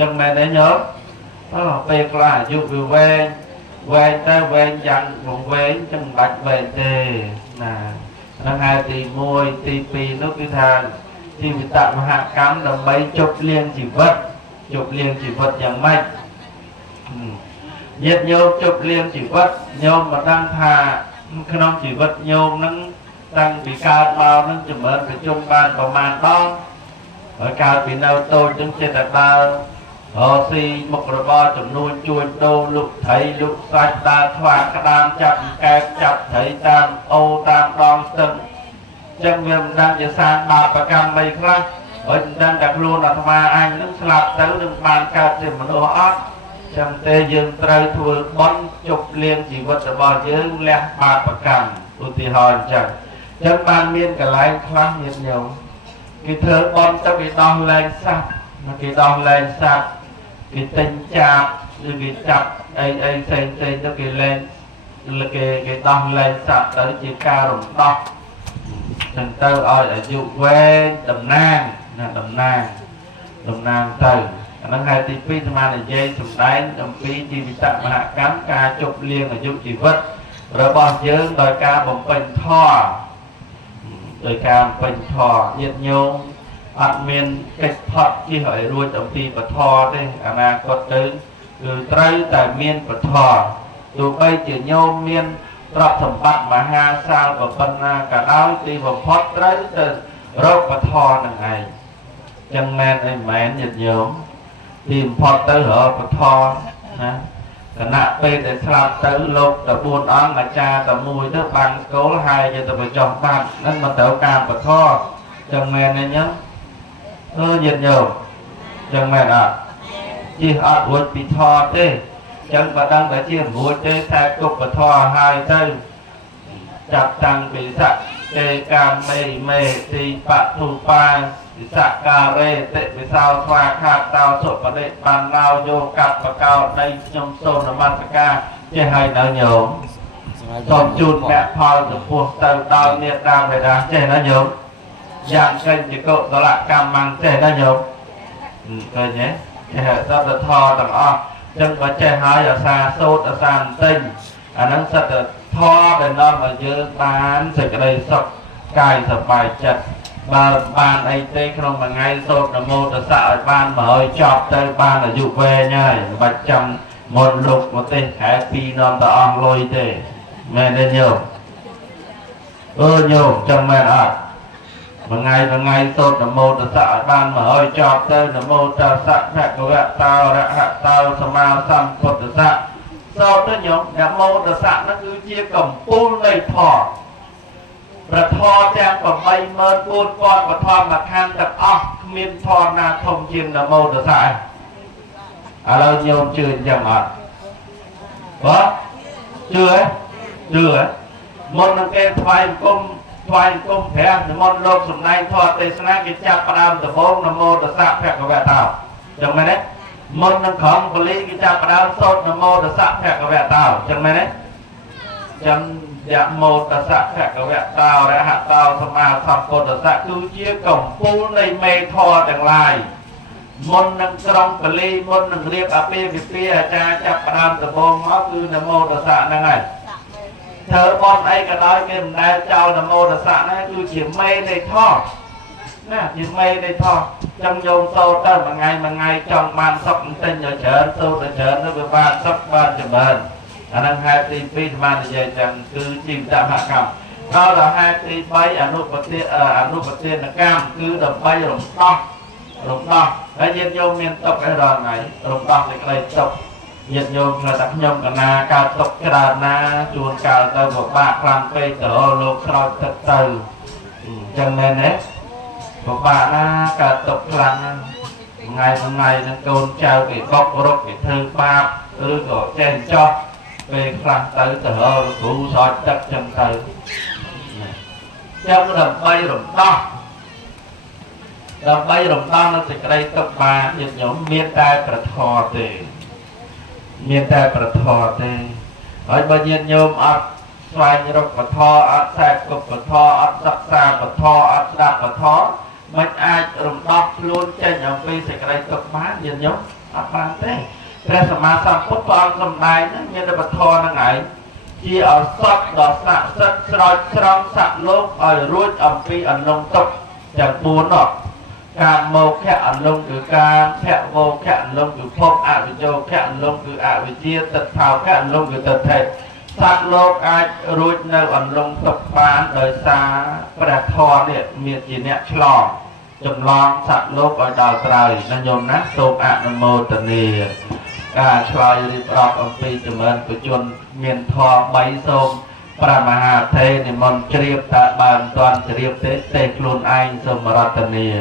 ចឹងមែនទេញោមពេលខ្លះអាយុវាវែងទៅវែងយ៉ាងវែងចឹងមិនបាច់វែងទេណាហ្នឹងហើយទី1ទី2នោះគឺថាជីវិតមហាកម្មដើម្បីជប់លៀងជីវិតយ៉ាងម៉េចញាតិញោមជប់លៀងជីវិតញោមមិនដឹងថាក្នុងជីវិតញោមហ្នឹងតាំងពីកើតមកហ្នឹងចម្រើនប្រជុំបានប្រមាណដងហើយកើតពីនៅតូចចឹងចិត្តតែដើរស៊ីមុខរបរចំនួនជួញដូរលុកត្រីលុកសាច់ដើរខ្វាក្តាមចាប់កែបចាប់ត្រីតាមអូតាមដងស្ទឹងចឹងវាមិនដឹងជាសាងបាបកម្មអីខ្លះហើយមិនដឹងតែខ្លួនអាត្មាអញនឹងស្លាប់ទៅនឹងបានកើតជាមនុស្សអត់ចឹងទេយើងត្រូវធ្វើបុណ្យជប់លៀងជីវិតរបស់យើងលះបាបកម្មឧទាហរណ៍ចឹងបានមានកន្លែងខ្លះញាតិញោមគេធ្វើបុណ្យទៅគេដោះលែងសត្វគេទិញចាប់ឬគេចាប់អីផ្សេងទៅគេលែងគេដោះលែងសត្វទៅជាការរំដោះចឹងទៅឲ្យអាយុវែងតំណាងទៅអាហ្នឹងហើយទី2ស្មាននិយាយសម្ដែងអំពីជីវិតមហកម្មការជប់លៀងអាយុជីវិតរបស់យើងដោយការបំពេញធម៌ញាតិញោមអត់មានកិច្ចផុតជិះឲ្យរួចអំពីពធទេអនាគតទៅគឺត្រូវតែមានពធទោះបីជាញោមមានទ្រព្យសម្បត្តិមហាសាលប៉ុណ្ណាក៏ដោយទីបំផុតត្រូវទៅរកពធនឹងឯងចឹងមែនអីមែនញាតិញោមទីបំផុតទៅរកពធណាគណៈពេលដែលស្លាប់ទៅលោកតែ4អង្គអាចារ្យតែមួយទៅបានស្គាល់ហើយយកទៅបញ្ចុះបាត់ហ្នឹងមិនត្រូវការពធចឹងមែនទេញោមញាតិញោមចឹងមែនអត់ជិះអត់រួចពីធម៌ទេចឹងបើដឹងតែជារួចទេតែគប់ពធហើយទៅចាប់តាំងពីសក្តិកាមេទីបតុបាវិសការេតិវិសោស្វាខាតតោសុបដិបានឡោយោកັບបកោដីខ្ញុំសូមនមស្ការចេះហើយនៅញោមសូមជូនអ្នកផលចំពោះទៅដល់មេត្តាបិតាចេះណាញោមយ៉ាងកិញ្ចកុសលកម្មងចេះណាញោមឃើញទេចេះសត្វធម៌ទាំងអស់ចឹងបើចេះហើយអាសាសូត្រអាសាបន្ទិញអាហ្នឹងសត្វធម៌ដែលនាំឲ្យយើងបានសេចក្តីសុខកាយសប្បាយចិត្តបើបានអីទេក្នុងមួយថ្ងៃសូត្រនមោតសៈឲ្យបាន100ចប់ទៅបានអាយុវែងហើយមិនបាច់ចាំមុនលោកមកទេខែ2នាំទៅអស់លុយទេមែនទេញោមញោមចឹងមែនអត់មួយថ្ងៃសូត្រនមោតសៈឲ្យបាន100ចប់ទៅនមោតសៈភគវតោរហតោសម្មាសម្ពុទ្ធស្សៈ sau đó nhóm Nam mô Đà Sạ nó cứ chia cầm pun đầy thọ và thọ trang cầm bay mơn pun con và thọ mà khan tập ọc miên thọ na thông chiên Nam mô Đà Sạ lâu nhôm chưa chẳng ạ có chưa ấy môn năng kê thoại công thế môn lộp sủng này thọ tê sna cái chạp bà đàm tập bông Nam mô Đà Sạ phép của vẻ tàu chẳng mấy đấy môn năng khóng của lý cái chạp bà đàm sốt Nam mô Đà Sạ phép của vẻ tàu chẳng mấy đấy chẳng dạ mô Đà Sạ phép của vẻ tàu để hạ tàu tham ma sắp cô Đà Sạ cứ chia cổng phu này mê thọ chẳng lại môn năng trong của lý môn năng liếp áp bê việc bê cha chạp bà đàm tập bông nó cứ Nam mô Đà Sạ năng này thơ con ấy cả đôi cái mình đã chào Nam mô Đà Sạ nó cứ chỉ mê này thọ nè chỉ mê đây thôi trong nhôm sâu tới mà ngày trong ban sắp tên nhờ chớn sâu để chớn nó vừa ban sắp ban cho bền năng hai tỷ pi ban thì về chẳng cứ chìm tạm hạ cầm đó là hai tỷ bay anu bát tiên là cam cứ đập bay rụng to cái nhiệt nhôm miền tộc cái đòn này rụng to thì cái tộc nhiệt nhôm là đặc nhôm cả na cao tộc cái đàn na chuồn cao tới một bạc làm cây tở lục sau thật từ chân nên đấy một bạn cả tộc làng ngày nó côn trao cái bọc rốt cái thư ba thư của trên cho về làng tới tở cụ soi đất chân tới trong đầm bay rồng to nó sẽ đây tộc ba những nhóm miền Tây bật thò thì hỏi bao nhiêu nhôm ắt xoay như rộng bật thò ắt xe cục bật thò ắt sắc xa bật thò ắt đạp bật thò mình ai rồng đọc luôn trên nhóm vi sẽ cái tục má nhìn nhóm áp bàn thế ra sẵn mà sẵn phút toàn sẵn đáy như là bật thò năng ấy chỉ ở sắp đó sẵn sẵn sẵn sẵn sẵn lúc ở ruột ẩm vi ẩn lông tục chẳng buồn đó càng mô khẽ ẩn lông cứ càng khẽ vô khẽ ẩn lông cứ phốc ạ vì dô khẽ ẩn lông cứ ạ vì chia tật thảo khẽ ẩn lông cứ tật thể sát lốp ai ruột nơi ẩn lông tục bán đời xa bật thò để miệt chỉ nẹ chlong chấm long sạch lốp ở đào trời nó nhôm nát tôm ạ nó mô tần nì cả xoay đi đọc ông phi chùm ơn của chuồn miền thọ bấy xôm bà mà hà thê thì môn triếp tạ bàn toàn triếp tế tê luôn anh xôm ra tần nì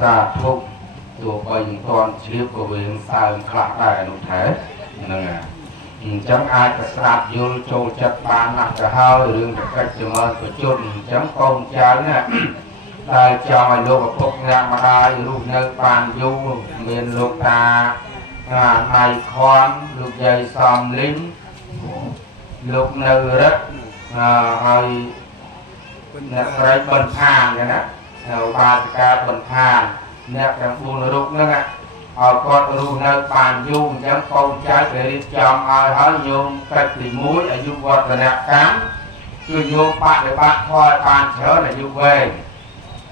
xa thúc tụi bình toàn triếp của mình sao khả đại nụ thế chẳng ai cả sạp vô châu chất bán nặng cả hơi rương cả cách chùm ơn của chuồn chẳng công cháu nè đại cho mày lúc phục nhạc mà đại lúc nơi bàn du miền lúc ta này khoan lúc dây xòm lính lúc nơi rất hơi nè cái bần thang vậy đó ba cái bần thang nè cái buồn lúc nữa ạ con lúc nơi bàn du chẳng con trái để đi cho ai hỏi nhung cách thì muối ở du vật là nè cám cứ nhung bạn để bạn thôi bàn chớ là du về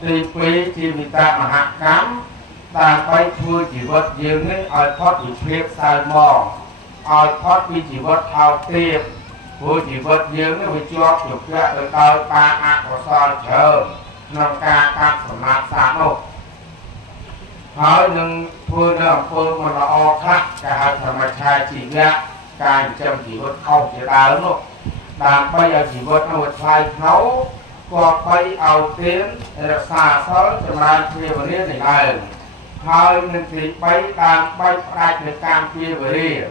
thì quý chi vì ta mà hạ cám ta phải thua chỉ vật dương ấy ai thoát bị phép sai mòn ai thoát bị chỉ vật thao tiệp thua chỉ vật dương ấy bị cho chụp ra từ tao ta ác của sao chờ nâng ca cam sầm mát sáng đâu hỏi nâng thua nâng phương mà nó o khác cả hai thằng mà trai chỉ ra càng châm chỉ vật không chỉ ta đúng không đàn bây giờ chỉ vật nó một phai thấu có bay ao tiến để xa xóa cho man kia vào đây này này hai nên thì bay càng bay đại để càng kia vào đây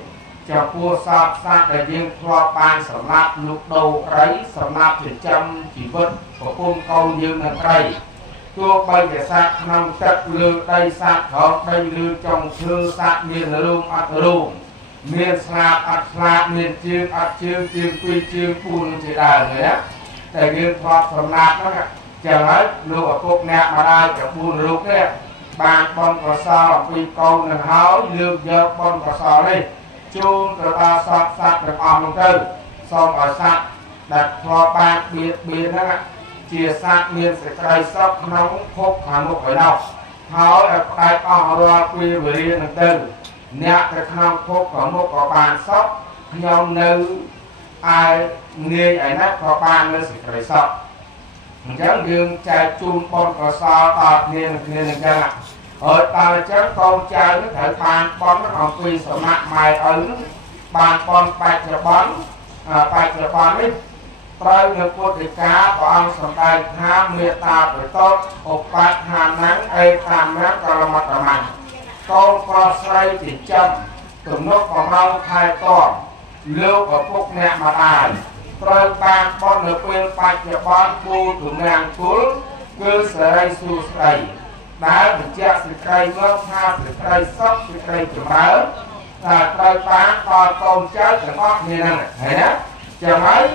cho cua sạp sát để riêng cho ban sầm nát lúc đầu ấy sầm nát chỉ trăm chỉ vật của cung câu như là cây tua bay để sát năm chất lư đây sát họ đây lư trong thư sát miền lương ắt lương miền sạp miền chiên quy chiên phun chỉ đài người áแต่ยืนทอดสำนักนะครับจะให้ลูกพวกแนบมาได้จากบุญลูกเนี่ยบางบนกระสอบปีกองหนึ่งเท้าลืมเยอะบนกระสอบเลยจูงกระตาสอดสัตว์แบบออมลงตื้อส่งเอาสัตว์ดัดพอบางเบียดนะครับเจียสัตว์เมียนใส่ใจซับน้องพกหางมุกไว้เราเท้าแบบไปออกรอปีบริเวณตื้อเนี่ยจะขนมพกของมุกกับบานซับยอมนึกai nghe ai nát có ban lên sự phải sợ chẳng dương chạy chun con có sao tọt nên chẳng ở ta chắc con trai nó thể bàn con nó học vì sở mạng mày ấn bàn con bạch cho bón ấy trời được một cái cá của ông sầm đại tha miệt ta bởi tốt ốc bạch hà nắng ấy tam nắng còn là mặt ở mặt con có say thì chậm tụm nốt của ông thay to lưu của phúc nẹ mà tài trời bàn con được quên bạch cho bón cu tụm nàng cú cứ sợi su sợi đá bị che sự cây ngớp tha sự cây sốc sự cây chùm bớ là trời bán con chết thì có như này thấy đó chờ mấy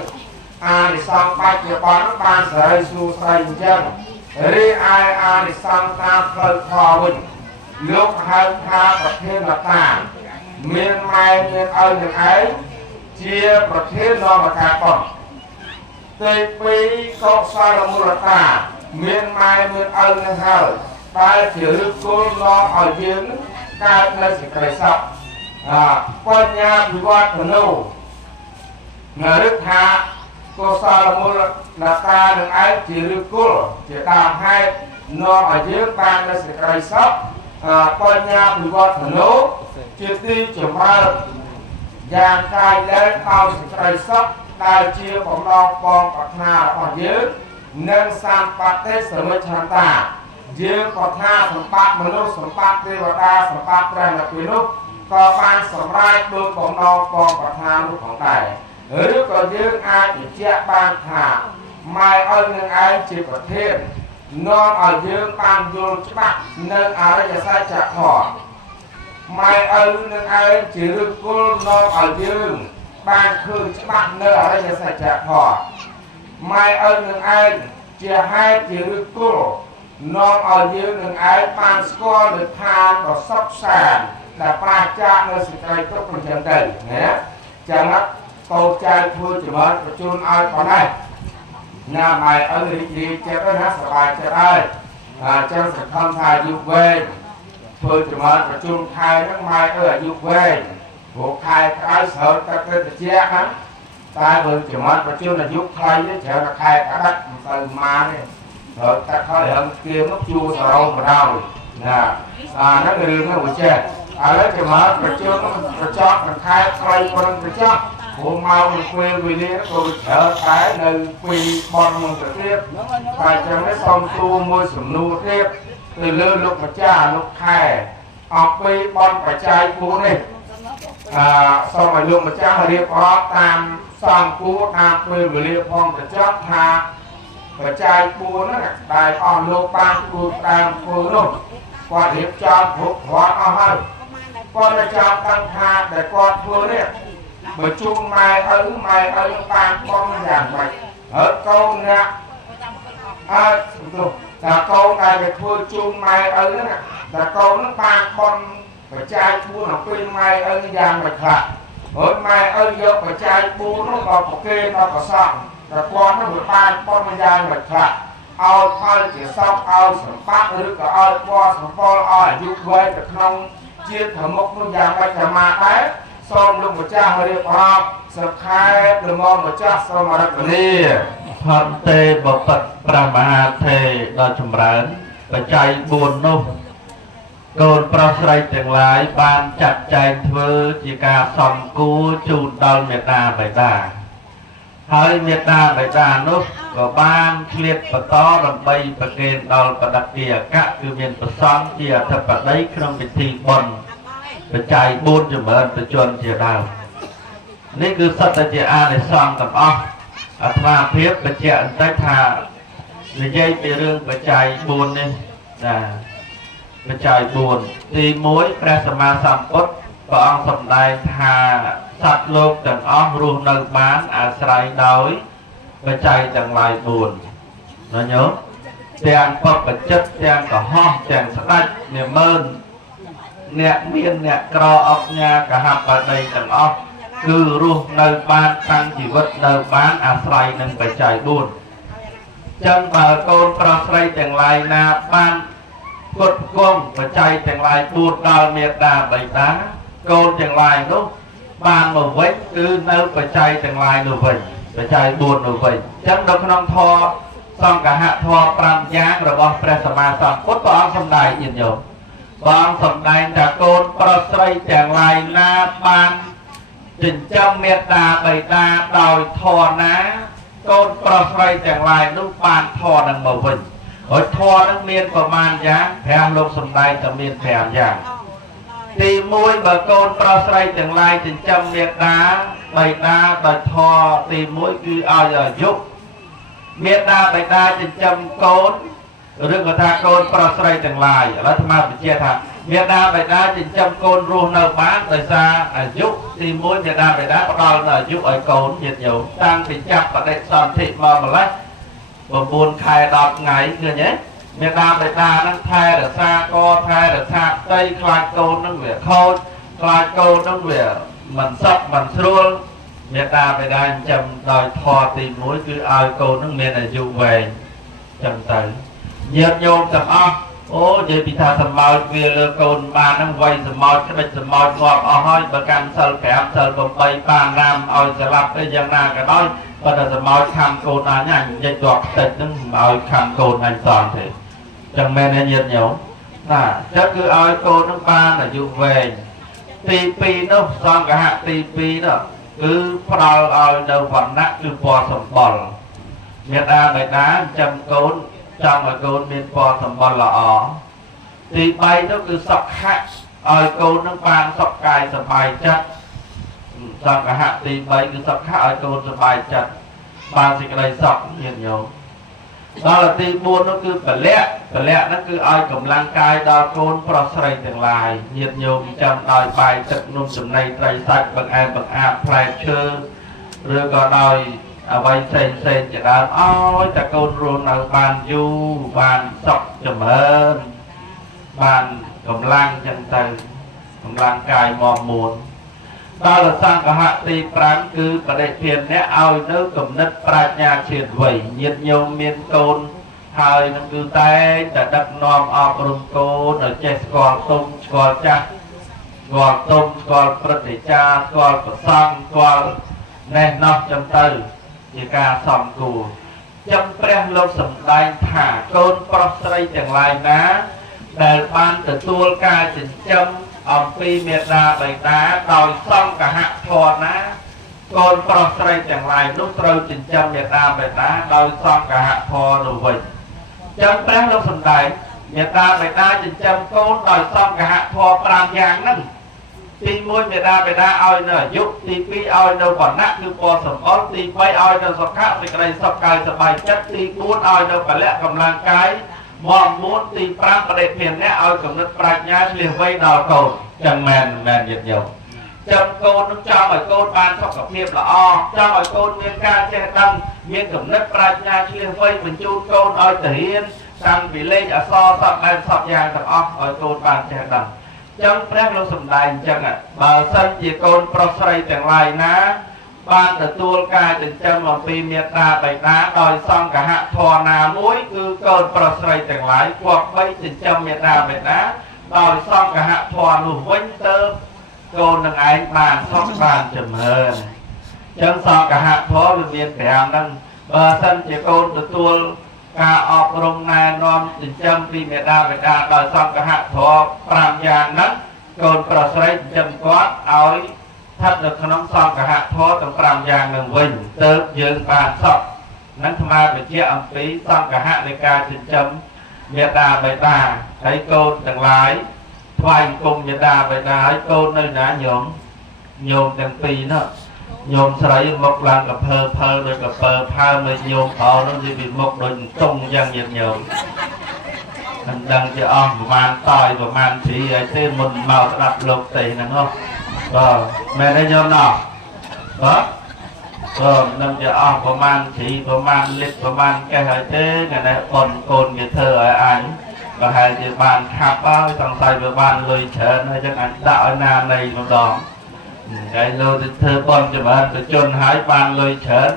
thì xong bạch cho bón ban sợi su sợi chân đi ai thì xong ta khơi kho mình lúc hơn tha và thêm là ta miền mai miền ơn được ấy chia và thêm nó mà cả con tây phi có sao là mua là ta miền mai miền ơn được hơi ta chỉ được cô lo ở dưới cái nơi sẽ cây sọc con nhà bị qua thần nô người đức hạ cô sao là mua là ta được ấy chỉ được cô chỉ làm hai nó ở dưới ban nơi sẽ cây sọc con nhà bị qua thần nô chỉ đi chụp ba giang cài lên tao sẽ cây sọc ta chiaของเราปองปักนาở dưới nên san bát tết sớm mới chán ta dương có thaสมบัติมนุษย์สมบัติเทวดาสมบัติแรงปีนุษย์ก็บานสมรายดวงของเรากองประธานลูกของใดหรือก็ยืงอาจิเจ้าบานถาไม่เอาหนึ่งไอจีประเทศนอนเอายืงบานยูฉบับหนึ่งอะไรจะใส่จากหอไม่เอาหนึ่งไอจีรึกกุลนอนเอายืงบานคืนฉบับหนึ่งอะไรจะใส่จากหอไม่เอาหนึ่งไอจะให้จีรึกกุลน้องเอายืนหนึ่งไอ้ปานสกอร์หรือทานก็ซับแสนแต่ปลาจ้าในสิ่งใดก็เป็นจังเดินเนี่ยจังนักโตใจพูดจะมาประจุนเอาก่อนได้หน้าใหม่เอาดีๆจะได้นะสบายจะได้จังสังคมไทยยุคเวนพูดจะมาประจุนไทยนักใหม่ยุคเวนหัวไทยไอ้เสือตะเกียบเจี๊ยบนะตายพูดจะมาประจุนยุคไทยเฉยๆไทยกระดับตื่นมาเนี่ยta khai hơn kia mất chua sờ rau mà đau nè nó người nó bị chết lấy cái mở cái chưa nó chót nó khai quay con cái chót hôm mau mình quê vì đi nó còn ở cái nơi quỳ bon mình trực tiếp phải cho mấy xong tu mua sủng nu tiếp từ lơ lúc mà cha lúc khai học quỳ bon phải trai cú này xong rồi lúc mà cha đi có tam xong cú tam quỳ vì đi phong cái chót tha và trai cua nó là đại on lô ban cua tam cua luôn qua điệp cho thuộc hóa ao hơi con là cho tăng tha để con cua đấy bởi chung mai ấn ban con giảng vậy ở câu nè là câu này để thua chung mai ấn đó là câu nó ban con và trai cua nó quên mai ấn giảng vậy thật ở mai ấn vô và trai cua nó có một kê nó có sòngแต่ก่อนนั้นบ้านป้อนมันยางแบบขะเอาทอดเกี่ยวซ้ำเอาสมบัติหรือก็เอาป้อนสมบัติเอายุบไว้แต่ขนมเจี๊ยบถมกมันยางไปจะมาได้ส้มลูกหัวจ้ามาเรียบร้อยสับคายหรือมองหัวจ้าส้มมาแบบนี้พันเตบปัตประมาเทดอนจำรันปัจจัยบุญนุโกนประสไรจังหลายบานจัดใจเธอจิกาสอมกูจูดดอนเมตตาไปได้ហើយមេត្តាបិតានោះក៏បានឆ្លៀតបន្តដើម្បីប្រគេនដល់បដិគាអគ្គគឺមានប្រសង់ជាអធិបតីក្នុងពិធីបុណ្យបច្ច័យ4ចម្រើនប្រជជនជាដើមនេះគឺសត្វជាអានិសង្ឃទាំងអស់អាត្មាភាពបញ្ជាក់បន្តិចថានិយាយពីរឿងបច្ច័យ4នេះណាបច្ច័យ4ទី1ព្រះសម្មាសម្ពុទ្ធព្រះអង្គសម្ដែងថាសត្វលោកទាំងអស់រស់នៅបានអាស្រ័យដោយបច្ច័យទាំងឡាយ4ណាញោមទាំងបព្វជិតទាំងកុហកទាំងស្ដេចនាម៉ឺនអ្នកមានអ្នកក្រអុកញ៉ាកហបតីទាំងអស់គឺរស់នៅបានតាំងជីវិតនៅបានអាស្រ័យនឹងបច្ច័យ4ចឹងបើកូនប្រុសស្រីទាំងឡាយណាបានគុតគង់បច្ច័យទាំងឡាយ4ដល់មេត្តាបិតាកូនទាំងឡាយនោះបានមកវិញគឺនៅបច្ច័យទាំងឡាយនោះវិញបច្ច័យ4នោះវិញអញ្ចឹងនៅក្នុងធម៌សង្ឃហធម៌5យ៉ាងរបស់ព្រះសម្មាសម្ពុទ្ធព្រះអង្គសម្ដែងញាតិញោម បងសំដែងថាកូនប្រុសស្រីទាំងឡាយណាបានចិញ្ចឹមមេត្តាបិតាដោយធម៌ណាកូនប្រុសស្រីទាំងឡាយនោះបានធម៌នឹងមកវិញហើយធម៌នឹងមានប្រមាណយ៉ាង5លោកសំដែងតែមាន5យ៉ាងទី1បើកូនប្រុសស្រីទាំងឡាយចិញ្ចឹមមេត្តាបិតាដោយធម៌ទី1គឺឲ្យអាយុមេត្តាបិតាចិញ្ចឹមកូនឬក៏ថាកូនប្រុសស្រីទាំងឡាយឥឡូវអាត្មាបញ្ជាក់ថាមេត្តាបិតាចិញ្ចឹមកូនរស់នៅបានដោយសារអាយុទី1មេត្តាបិតាផ្ដល់នូវអាយុឲ្យកូនញាតិញោមតាំងពីចាប់បដិសន្ធិមកម្លេះ9ខែ10ថ្ងៃឃើញទេមេត្តាបិតានឹងថែរក្សាកថែរក្សាផ្ទៃខ្លាចកូននឹងវាខូចខ្លាចកូននឹងវាមិនសុខមិនស្រួលមេត្តាបិតាចិញ្ចឹមដោយធម៌ទី1គឺឲ្យកូននឹងមានអាយុវែងចឹងទៅញាតិញោមទាំងអស់អូនិយាយពីថាសម្ោចវាលើកូនបានហ្នឹងវ័យសម្ោចក្តិចសម្ោចងាប់អស់ហើយបើកាន់សិល5សិល8បានរាមឲ្យស្លាប់ទៅយ៉ាងណាក៏ដោយប៉ុន្តែសម្ោចខំកូនអញនិយាយដកក្តិចហ្នឹងមិនឲ្យខំកូនអញសោះទេចឹងមែនទេញាតិញោមណាចឹងគឺឲ្យកូនហ្នឹងបានអាយុវែងទី2នោះសង្ឃៈទី2នោះគឺផ្ដល់ឲ្យនៅវណ្ណៈគឺពណ៌សម្បុរមេត្តាបិតាចាំកូនចង់ឲ្យកូនមានពណ៌សម្បុរល្អទី3នោះគឺសុខៈឲ្យកូននឹងបានសុខកាយសប្បាយចិត្តសង្ឃៈទី3គឺសុខៈឲ្យកូនសប្បាយចិត្តបានសេចក្តីសុខញាតិញោមដល់ទី4នោះគឺពលៈហ្នឹងគឺឲ្យកម្លាំងកាយដល់កូនប្រុសស្រីទាំងឡាយញាតិញោមចាំដោយបាយទឹកនំចំណីត្រីសាច់បង្អែមបង្អាបផ្លែឈើឬក៏ដោយអ្វីផ្សេងជាដើមឲ្យតែកូនរស់នៅបានយូរបានសុខចម្រើនបានកម្លាំងចឹងទៅកម្លាំងកាយមកមួនដល់សង្ឃៈទី5គឺបដិធានអ្នកឲ្យនៅគំនិតប្រាជ្ញាឈានវ័យញាតិញោមមានកូនហើយនឹងគឺតែដឹកនាំអប់រំកូនឲ្យចេះស្គាល់ទុំស្គាល់ចាស់ស្គាល់ទុំស្គាល់ព្រឹត្តិចារស្គាល់ប្រសង់ស្គាល់ណេះណោះចឹងទៅជាការសំគួរចឹងព្រះលោកសម្ដែងថាកូនប្រុសស្រីទាំងឡាយណាដែលបានទទួលការចិញ្ចឹមអំពីមេត្តាបិតាដោយសង្ឃៈធម៌ណាកូនប្រុសស្រីទាំងឡាយនោះត្រូវចិញ្ចឹមមេត្តាបិតាដោយសង្ឃៈធម៌នោះវិញចឹងព្រះលោកសម្ដែងមេត្តាបិតាចិញ្ចឹមកូនដោយសង្ឃៈធម៌5យ៉ាងហ្នឹងទី1មេត្តាបិតាឲ្យនៅអាយុទី2ឲ្យនៅវណ្ណៈគឺពណ៌សម្បុរទី3ឲ្យនៅសុខៈសេចក្តីសុខកាយសប្បាយចិត្តទី4ឲ្យនៅពលៈកម្លាំងកាយមកមួនទី5បដិធានអ្នកឲ្យកំណត់ប្រាជ្ញាឆ្លៀសវៃដល់កូនចឹងមែនញាតិញោមចឹងកូននឹងចង់ឲ្យកូនបានសុខភាពល្អចង់ឲ្យកូនមានការចេះដឹងមានកំណត់ប្រាជ្ញាឆ្លៀសវៃបញ្ជូនកូនឲ្យទៅរៀនតាំងពីលេខអក្សរសពបែបសពយ៉ាងទាំងអស់ឲ្យកូនបានចេះដឹងចឹងព្រះលោកសម្ដែងចឹងបើសិនជាកូនប្រុសស្រីទាំងឡាយណាបានទទួលការចិញ្ចឹមអំពីមេត្តាបិតាដោយសង្ឃៈធម៌ណាមួយគឺកូនប្រុសស្រីទាំងឡាយគប្បីចិញ្ចឹមមេត្តាបិតាដោយសង្ឃៈធម៌នោះវិញទៅកូននឹងឯងបានសុខបានចម្រើនចឹងសង្ឃៈធម៌វាមាន5ហ្នឹងបើសិនជាកូនទទួលការអប់រំណែនាំចិញ្ចឹមពីមេត្តាបិតាដោយសង្ឃៈធម៌5យ៉ាងហ្នឹងកូនប្រុសស្រីចិញ្ចឹមគាត់ឲ្យស្ថិតនៅក្នុងសង្ឃៈធម៌ទាំង5យ៉ាងនឹងវិញទើបយើងបានសុខនឹងអាត្មាបញ្ជាក់អំពីសង្ឃៈនៃការចិញ្ចឹមមេត្តាបិតាហើយកូនទាំងឡាយថ្វាយបង្គំមេត្តាបិតាហើយកូននៅណាញោមទាំងពីរនោះញោមស្រីមកឡើងកភើផើដូចកពើផើមើលញោមប្រុសនោះនិយាយពីមុខដូចតុងយ៉ាងញាតិញោមមិនដឹងជាអស់ប្រមាណតយប្រមាណជ្រីហើយទេមុនមកស្ដាប់លោកទេហ្នឹងហ៎បាទមែនទេញោមណោះបាទនឹងជាអស់ប្រមាណជ្រីប្រមាណលិតប្រមាណកេះហើយទេថ្ងៃនេះប៉ុនកូនគេធ្វើឲ្យអញប្រហែលជាបានខាប់ហើយសង្ស័យវាបានលុយច្រើនហើយចឹងអញដាក់ឲ្យណានៃម្ដងហើយលោកទៅធ្វើបន់ចម្រើនទៅជន់ហើយបានលុយច្រើន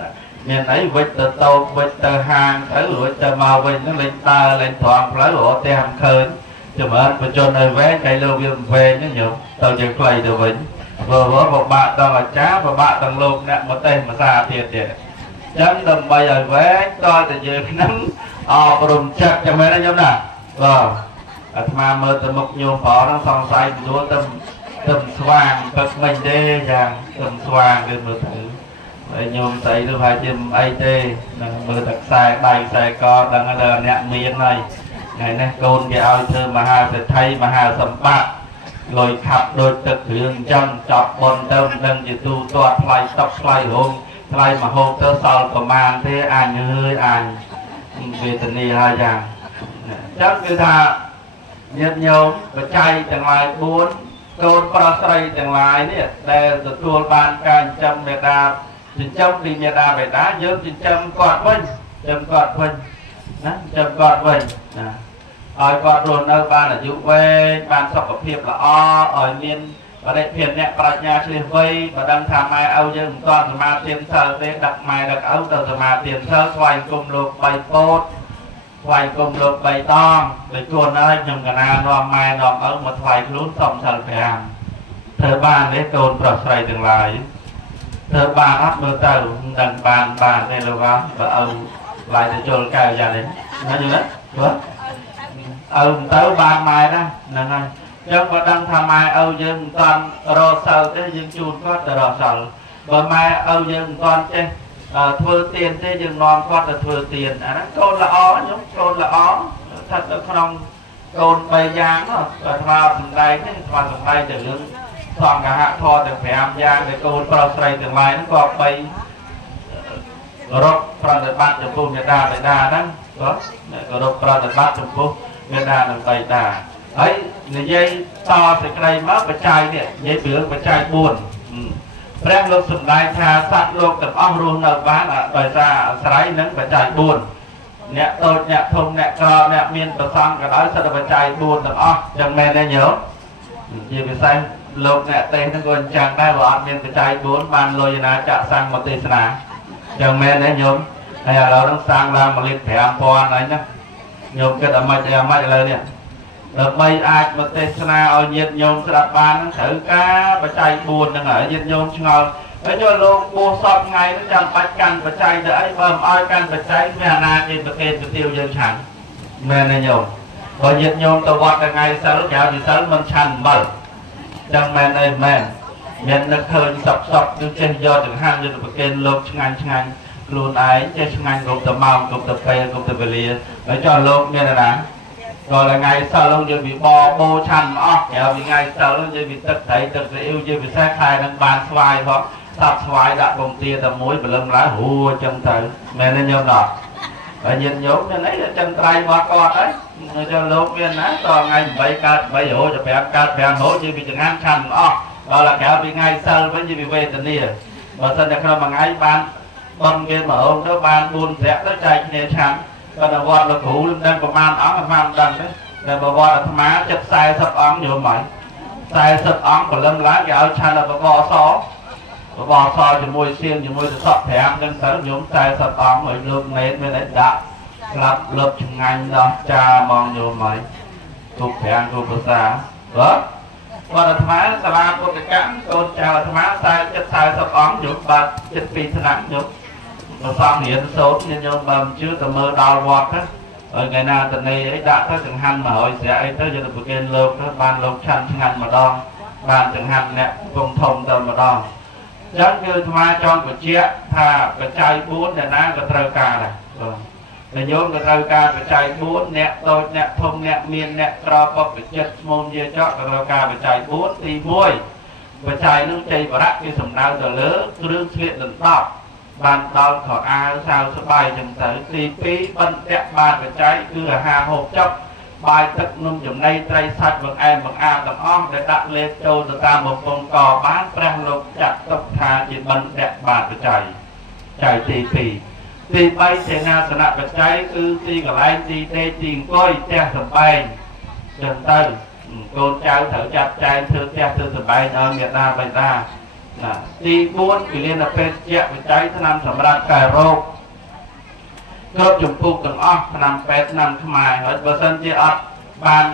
មានអីវិចទៅតូបវិចទៅហាងទៅរួចទៅមកវិញហ្នឹងលេងដើរលេងត្រង់ផ្លូវរត់ផ្ទះមិនឃើញចម្រើនបញ្ជនឲ្យវែងហើយលោកវាវែងហ្នឹងញោមទៅជាខ្លីទៅវិញព្រោះពិបាកដល់អាចារ្យពិបាកដល់លោកអ្នកមកទេភាសាទៀតចឹងដើម្បីឲ្យវែងតើតែយើងហ្នឹងអប់រំចិត្តចាំមែនទេញោមណាបាទ អាត្មាមើលទៅមុខញោមប្រហ្នឹងសង្ស័យមិនរួចទៅស្វាងពឹកមិនទេយ៉ាងទៅស្វាងគឺមើលទៅហើយញោមស្អីទៅហើយជាអីទេនឹងមើលតែខ្សែដៃខ្សែកដឹងថាអ្នកមានហើយថ្ងៃនេះកូនគេឲ្យធ្វើមហាសេដ្ឋីមហាសម្បត្តិលុយខាប់ដូចទឹកគ្រឿងអញ្ចឹងចប់បនទៅមិនដឹងជាទូទាត់ថ្លៃតុកថ្លៃរោងថ្លៃមហូបទៅសល់ប្រមាណទេអញអើយអញវេទនាហើយយ៉ាងអញ្ចឹងគឺថាញាតិញោមបច្ច័យទាំងឡាយ4កូនប្រុសស្រីទាំងឡាយនេះដែលទទួលបានការចិញ្ចឹមមេដាចិញ្ចឹមពីមេដាបេដាយើងចិញ្ចឹមគាត់វិញចិញ្ចឹមគាត់វិញណាចិញ្ចឹមគាត់វិញណាឲ្យគាត់រស់នៅបានអាយុវែងបានសុខភាពល្អឲ្យមានបរិភិអ្នកប្រាជ្ញាឆ្លៀសវៃបើដឹងថាម៉ែឪយើងមិនទាន់សមាធិសិលទេដឹកម៉ែដឹកឪទៅសមាធិសិលស្វែងគុំលោក3ពោតថ្វាយគុំលោក3ដងដោយខ្លួនហើយខ្ញុំកណានាំម៉ែនាំឪមកថ្វាយខ្លួនសុំសិល5ធ្វើបានទេកូនប្រុសស្រីទាំងឡាយធ្វើបានអត់មើលទៅមិនដឹងបានទេលោកអើបើឪឡាយទៅជុលកែវយ៉ាងនេះណាយល់ទេបើឪមិនទៅបានម៉ែណាហ្នឹងហើយចឹងក៏ដឹងថាម៉ែឪយើងមិនតាន់រកសិលទេយើងជូនគាត់ទៅរកសិលបើម៉ែឪយើងមិនតាន់ចេះធ្វើទានទេយើងនាំគាត់ទៅធ្វើទានអាហ្នឹងកូនល្អខ្ញុំកូនល្អស្ថិតនៅក្នុងកូន3យ៉ាងនោះបើថ្មសំដែងនេះថ្មសំដែងទៅរឿងសង្ឃហធម៌ទាំង5យ៉ាងដែលកូនប្រុសស្រីទាំងឡាយហ្នឹងក៏បីរកប្រតិបត្តិចំពោះមេដាបេដាហ្នឹងក៏រកប្រតិបត្តិចំពោះមេដានិងបេដាហើយនិយាយតសេចក្តីមកបច្ច័យនេះនិយាយពីរឿងបច្ច័យ4ព្រះលោកសម្ដែងថាសត្វលោកទាំងអស់រស់នៅបានដោយសារអាស្រ័យនឹងបច្ច័យ4អ្នកតូចអ្នកធំអ្នកក្រអ្នកមានប្រសង្ឃក៏ដោយសិទ្ធិបច្ច័យ4ទាំងអស់ចឹងមែនទេញោមជាពិសេសលោកអ្នកទេសហ្នឹងក៏អញ្ចឹងដែរបើអត់មានបច្ច័យ4បានលុយណាចាក់សាំងមកទេសនាចឹងមែនទេញោមហើយឥឡូវហ្នឹងសាំងឡើង1លីត្រ5000ហើយណាញោមគិតអាម៉េចឥឡូវនេះដើម្បីអាចមកទេសនាឲ្យញាតិញោមស្ដាប់បានត្រូវការបច្ច័យ4ហ្នឹងហើយញាតិញោមឆ្ងល់ហើយយកលោកបួសសពថ្ងៃហ្នឹងចាំបាច់កាន់បច្ច័យទៅអីបើមិនឲ្យកាន់បច្ច័យវាអាណាគេប្រកេតប្រទាវយើងឆាន់មែនទេញោមបើញាតិញោមទៅវត្តថ្ងៃសិលក្រៅពីសិលមិនឆាន់អំបិលចឹងមែនអីមែនមាននឹកឃើញសពគឺចេះយកចង្ហាន់យកទៅប្រកេតលោកឆ្ងាញ់ខ្លួនឯងចេះឆ្ងាញ់គ្រប់ទៅម៉ោងគ្រប់ទៅពេលគ្រប់ទៅវេលាហើយចុះលោកមានណាrồi là ngày sau luôn giờ bị bô chăn óc kéo vì ngày sau luôn giờ bị tức thấy tức yêu giờ bị sát hai đang bàn xoài thôi sắp xoài đã bông tia tầm muối và lâm lá hùa chân thử mẹ nên nhôm đỏ và nhìn nhốm cho lấy chân tay mà con đấy cho lúc viên á to ngày bảy cát bảy hổ cho bé cát bé hổ giờ bị chừng ăn chăn óc đó là kéo vì ngày sau vẫn giờ bị về tình yêu mà sân được không mà ngày ban bông kia mà ông đó ban buôn rẽ đó chạy nè chăn còn là vọt là cũ đang có man ống là man đằng đấy để bà vọt là má chất sai sập ống nhiều mày sai sập ống của lâm lá cái áo chăn là bà bò so cho môi xiên cho môi sọt thèm nên tới nhóm sai sập ống rồi lương lên bên đấy đã lập lớp chừng ngành đó cha mong nhiều mày thuộc thèm thuộc bờ xa đó và là má là ba của cái cắn tôn chào là má sai chất sai sập ống nhóm bà chất phi thân nặng nhóm mà xong hiện số nhân nhôm bầm chứ tầm mơ đau vọt á ở ngày nào tận này ấy đã tới từng hành mà hỏi sẽ ấy tới giờ được kênh lộc đó ban lộc chăn ngăn mà đo ban từng hành nè vùng thông tầm mà đo chắc như thoa cho của chia thà cái chai 4 để ná cái trâu cà này để nhôm cái trâu cà cái chai 4 nè tôi nè thông nè miên nè trò bọc cái chất môn dê cho cái trâu cà cái chai 4 thì môi cái chai nước chai và rắc cái sầm đau từ lứa rương chuyện lần tóc ban đau thọ a sao số bài chừng tới tí phí bận đẹp bàn cái trái cứ là hà hộp chốc bài tức nung dùng đây tray sạch bằng em bằng a bằng on để đặt lên châu từ ta một vòng cò bán prang lục chặt tóc thà chỉ bận đẹp bàn cái trái tí bay thế nào sẽ nạp cái trái cứ tí cả lại tí tê tiền coi che sầm bay chừng tới con cháu thở chặt trái thưa che thưa sầm bay ở Việt Nam bay raទី4គឺliên làពេទ្យវិจัยថ្នាំសម្រាប់កែរោគគ្រប់ជំពូកទាំងអស់ថ្នាំពេទ្យថ្នាំខ្មែរហើយបើសិនជាអត់បាន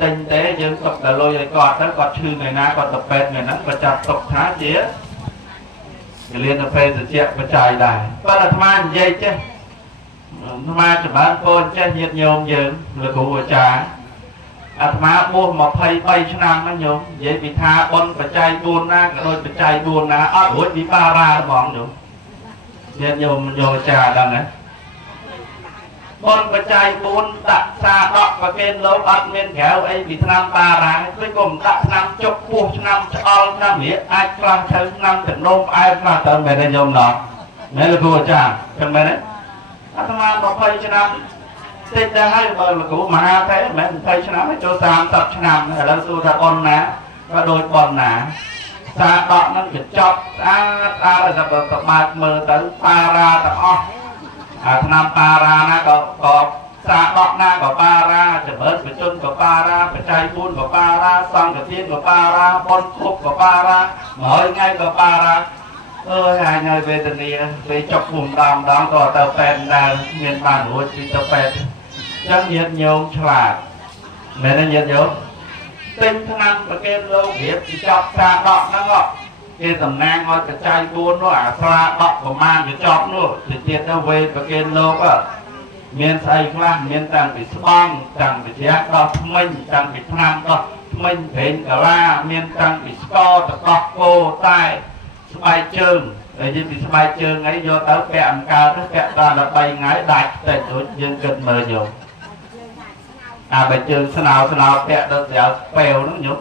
ទិញទេយើងទុកតែលុយឲ្យគាត់ទៅគាត់ឈឺថ្ងៃណាគាត់ទៅពេទ្យថ្ងៃហ្នឹងគាត់ចាប់ទុកថាជាliên làពេទ្យវិจัយដែរប៉ុន្តែអាត្មានិយាយចេះអាត្មាចម្រើនពូនចេះញាតិញោមយើងលោកគ្រូអាចារ្យ អាត្មាបួស23ឆ្នាំហ្នឹងញោមនិយាយពីថាបុណ្យបច្ច័យ4ណាក៏ដូចបច្ច័យ4ណាអត់រួចពីបារាហ្មងញោមញាតិញោមយកចាដឹងហ៎បុណ្យបច្ច័យ4ដាក់សាដកប្រគេនលោកអត់មានក្រៅអីពីឆ្នាំបារាគឺក៏មិនដាក់ឆ្នាំជប់ពោះឆ្នាំឆ្អល់ឆ្នាំរៀកអាចខ្លះទៅឆ្នាំតំណុំផ្អែមខ្លះទៅមែនទេញោមណោះមែនលោកគ្រូអាចារ្យចឹងមែនទេអាត្មា20ឆ្នាំតិចទៅហើយបើលោកគ្រូមហាទេមិនមែន20ឆ្នាំទេចូល30ឆ្នាំឥឡូវសួរថាប៉ុនណាក៏ដូចប៉ុនណាសាដកហ្នឹងវាចប់ស្អាតស្អាតតែបើកមើលទៅបារាទាំងអស់អាឆ្នាំបារាណាក៏សាដកណាក៏បារាចម្រើនបជនក៏បារាបច្ច័យ4ក៏បារាសង្ឃទានក៏បារាប៉ុនគ្រប់ក៏បារា100ថ្ងៃក៏បារាអើយហើយនៅវេទនាពេលចុកភូមិម្ដងក៏ទៅពេទ្យដែរមានបានរួចពីទៅពេទ្យចឹងញាតិញោមឆ្លាតមែនទេញាតិញោមទិញឆ្នាំប្រគេនលោករៀបពីចប់សាដកហ្នឹងគេតំណាងឲ្យបច្ច័យ4នោះអាស្រាដកប្រមាណវាចប់នោះទៅទៀតទៅវេប្រគេនលោកមានស្អីខ្លះមានតាំងពីស្បង់តាំងពីជ្រះដោះថ្មិញតាំងពីថ្នាំដោះថ្មិញប្រេងកាឡាមានតាំងពីស្ករទឹកដោះគោតែស្បែកជើងហើយនិយាយពីស្បែកជើងអីយកទៅពាក់អង្កើតទៅពាក់ដល់3ថ្ងៃដាច់តែដូចយើងគិតមើលញោមអាបែកជើងស្នោពាក់ដល់ស្រាលពេលហ្នឹងញោម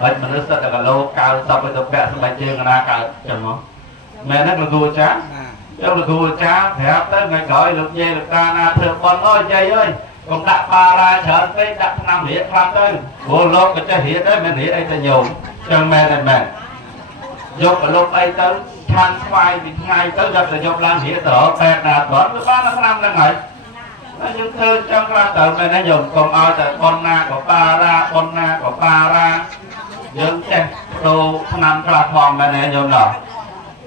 ហើយមនុស្សសិតតែគីឡូ90ទៅពាក់ស្បែកជើងណាកើតចឹងមកមែនទេលោកគ្រូអាចារ្យលោកគ្រូអាចារ្យប្រាប់ទៅថ្ងៃក្រោយលោកយាយលោកតាណាធ្វើប៉ុនអូយាយអើយកុំដាក់បារាច្រើនពេកដាក់ឆ្នាំរៀកខ្លះទៅព្រោះលោកក៏ចេះរៀកដែរមិនរៀកអីទៅញោមចឹងមែនទេមែនយកប្រឡប់អីទៅឆាន់ស្វាយពីថ្ងៃទៅយកទៅយកឡើងរៀកទៅបែបណាត់គាត់ទៅបានឆ្នាំហ្នឹងហើយហើយយើងធ្វើចឹងខ្លះទៅមែនទេញោមកុំឲ្យតែប៉ុនណាក៏បារាប៉ុនណាក៏បារាយើងចេះដូរឆ្នាំខ្លះផងមែនទេញោមណោះ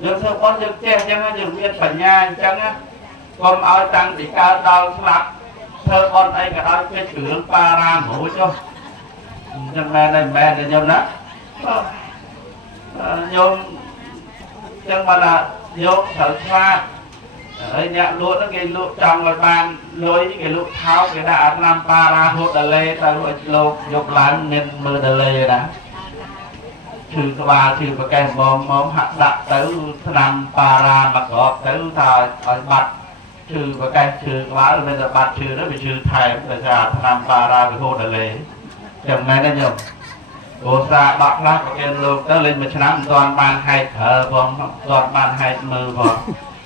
យើងធ្វើប៉ុនយើងចេះអញ្ចឹងយើងមានបញ្ញាអញ្ចឹងកុំឲ្យតាំងពីកើតដល់ស្លាប់ធ្វើប៉ុនអីក៏ដោយពេជ្រគ្រឿងបារាមួយចុះអញ្ចឹងមែនទេមែនទេញោមណាញោមចឹងបានថាយកត្រូវឆ្លាតហើយអ្នកលក់ហ្នឹងគេលក់ចង់ឲ្យបានលុយគេលក់ថោកគេដាក់អាឆ្នាំបារាហូតដលេទៅឲ្យលោកយកឡើងមានមើលដលេណាឈឺក្បាលឈឺប្រកេះមកហាក់ដាក់ទៅឆ្នាំបារាមកក្របទៅថាឲ្យបាត់ឈឺប្រកេះឈឺក្បាលមិនតែបាត់ឈឺទៅវាឈឺថែមដោយសារឆ្នាំបារាវាហូតដលេចឹងមែនទេញោមអូសាដកខ្លះប្រគេនលោកទៅលេងមួយឆ្នាំមិនទាន់បានហែកប្រើផងមិនទាន់បានហែកមើលផង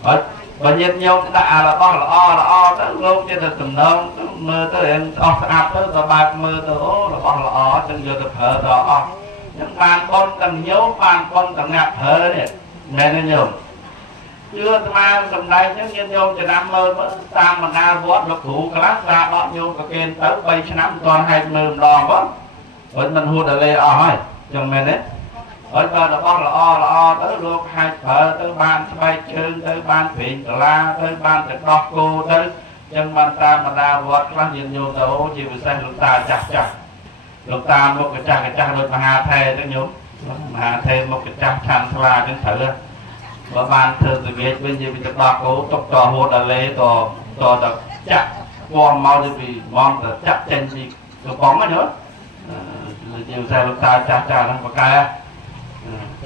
ហើយបើញាតិញោមដាក់អារបស់ល្អទៅលោកចេះតែតំណងមើលទៅរៀងអស់ស្អាតទៅក៏បើកមើលទៅអូរបស់ល្អចឹងយកទៅប្រើទៅអស់ចឹងបានប៉ុនទាំងញោមបានប៉ុនទាំងអ្នកប្រើនេះមែនទេញោមជឿស្មានសំដែងចឹងញាតិញោមចំណាំមើលតាមបណ្ដាវត្តលោកគ្រូខ្លះស្រាដកញោមប្រគេនទៅ3ឆ្នាំមិនទាន់ហែកមើលម្ដងផងហើយมันហួតដល់លេអស់ហើយចឹងមែនទេហើយបើរបស់ល្អទៅលោកហែកប្រើទៅបានស្បែកជើងទៅបានប្រេងកាឡាទៅបានទឹកដោះគោទៅចឹងបានតាមបណ្ដាវត្តខ្លះញាតិញោមទៅអូជាពិសេសលោកតាចាស់លោកតាមុខកចាស់ដូចមហាថេរទៅញោមមហាថេរមុខកចាស់ឆាន់ស្លាចឹងត្រូវបើបានធ្វើទៅវិញនិយាយពីទឹកដោះគោទុកតហួតដល់លេតចាក់ពណ៌មកទៅពីមកទៅចាក់ចេញពីកំប៉ុងហ្នឹងញោមជាវិស័យលោកតាចាស់ហ្នឹងបកែ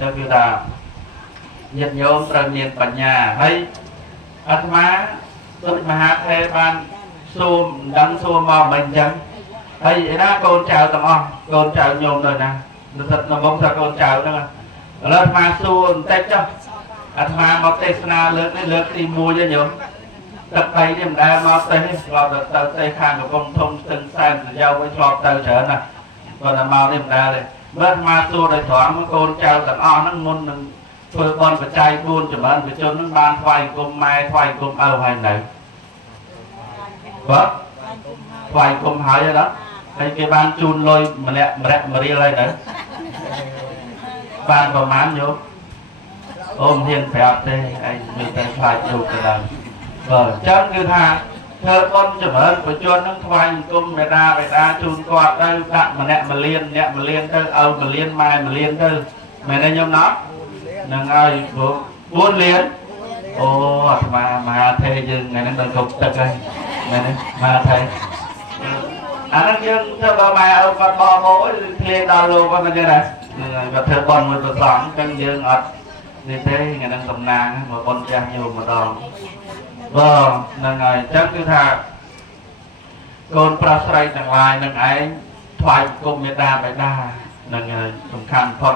ចឹងគឺថាញាតិញោមត្រូវមានបញ្ញាហើយអាត្មាដូចមហាថេរបានសួរមិនដឹងសួរមកមិនអញ្ចឹងហើយឯណាកូនចៅទាំងអស់កូនចៅញោមទៅណានិស្សិតនៅមុខថាកូនចៅហ្នឹងឥឡូវអាត្មាសួរបន្តិចចុះអាត្មាមកទេសនាលើកនេះលើកទី1ទេញោមទឹកដីនេះមិនដែលមកទេសនេះឆ្លប់ទៅទេសខាងកំពង់ធំស្ទឹងសែនប្រយោជន៍វិញឆ្លប់ទៅច្រើនណាគាត់តែមកនេះមិនដែលទេបើអាត្មាសួរដោយត្រង់កូនចៅទាំងអស់ហ្នឹងមុននឹងធ្វើបន់បច្ច័យ4ចម្រើនបជនហ្នឹងបានថ្វាយគុំម៉ែថ្វាយគុំឪហើយនៅបាទថ្វាយគុំហើយណាហើយគេបានជូនលុយម្នាក់មរៀលហើយនៅបានប្រហែលយោអូមហ៊ានប្រាប់ទេឯងមានតែខ្លាចជោគទៅដល់បើអញ្ចឹងគឺថាធ្វើបុណ្យចម្រើនបជននឹងថ្វាយអង្គមមេដាបេដាជូនគាត់ទៅដាក់ម្នាក់1លានអ្នក1លានទៅឪ1លានម៉ែ1លានទៅមែនទេញោមណោះនឹងឲ្យ4លានអូអាត្មាមហាថេរយើងថ្ងៃហ្នឹងដល់គ្រប់ទឹកហើយមែនទេមហាថេរ អាហ្នឹងយើងធ្វើបើម៉ែឪគាត់បមកអើយឃ្លាដល់លោកគាត់មិនចឹងដែរគាត់ធ្វើបន់មួយប្រសងអញ្ចឹងយើងអត់នេះទេថ្ងៃហ្នឹងតំណាងមកបន់ចាស់ញោមម្ដងបងហ្នឹងហើយអញ្ចឹងគឺថាកូនប្រុសស្រីទាំងឡាយនឹងឯងថ្វាយបង្គំមេដាបេដាហ្នឹងហើយសំខាន់ផុត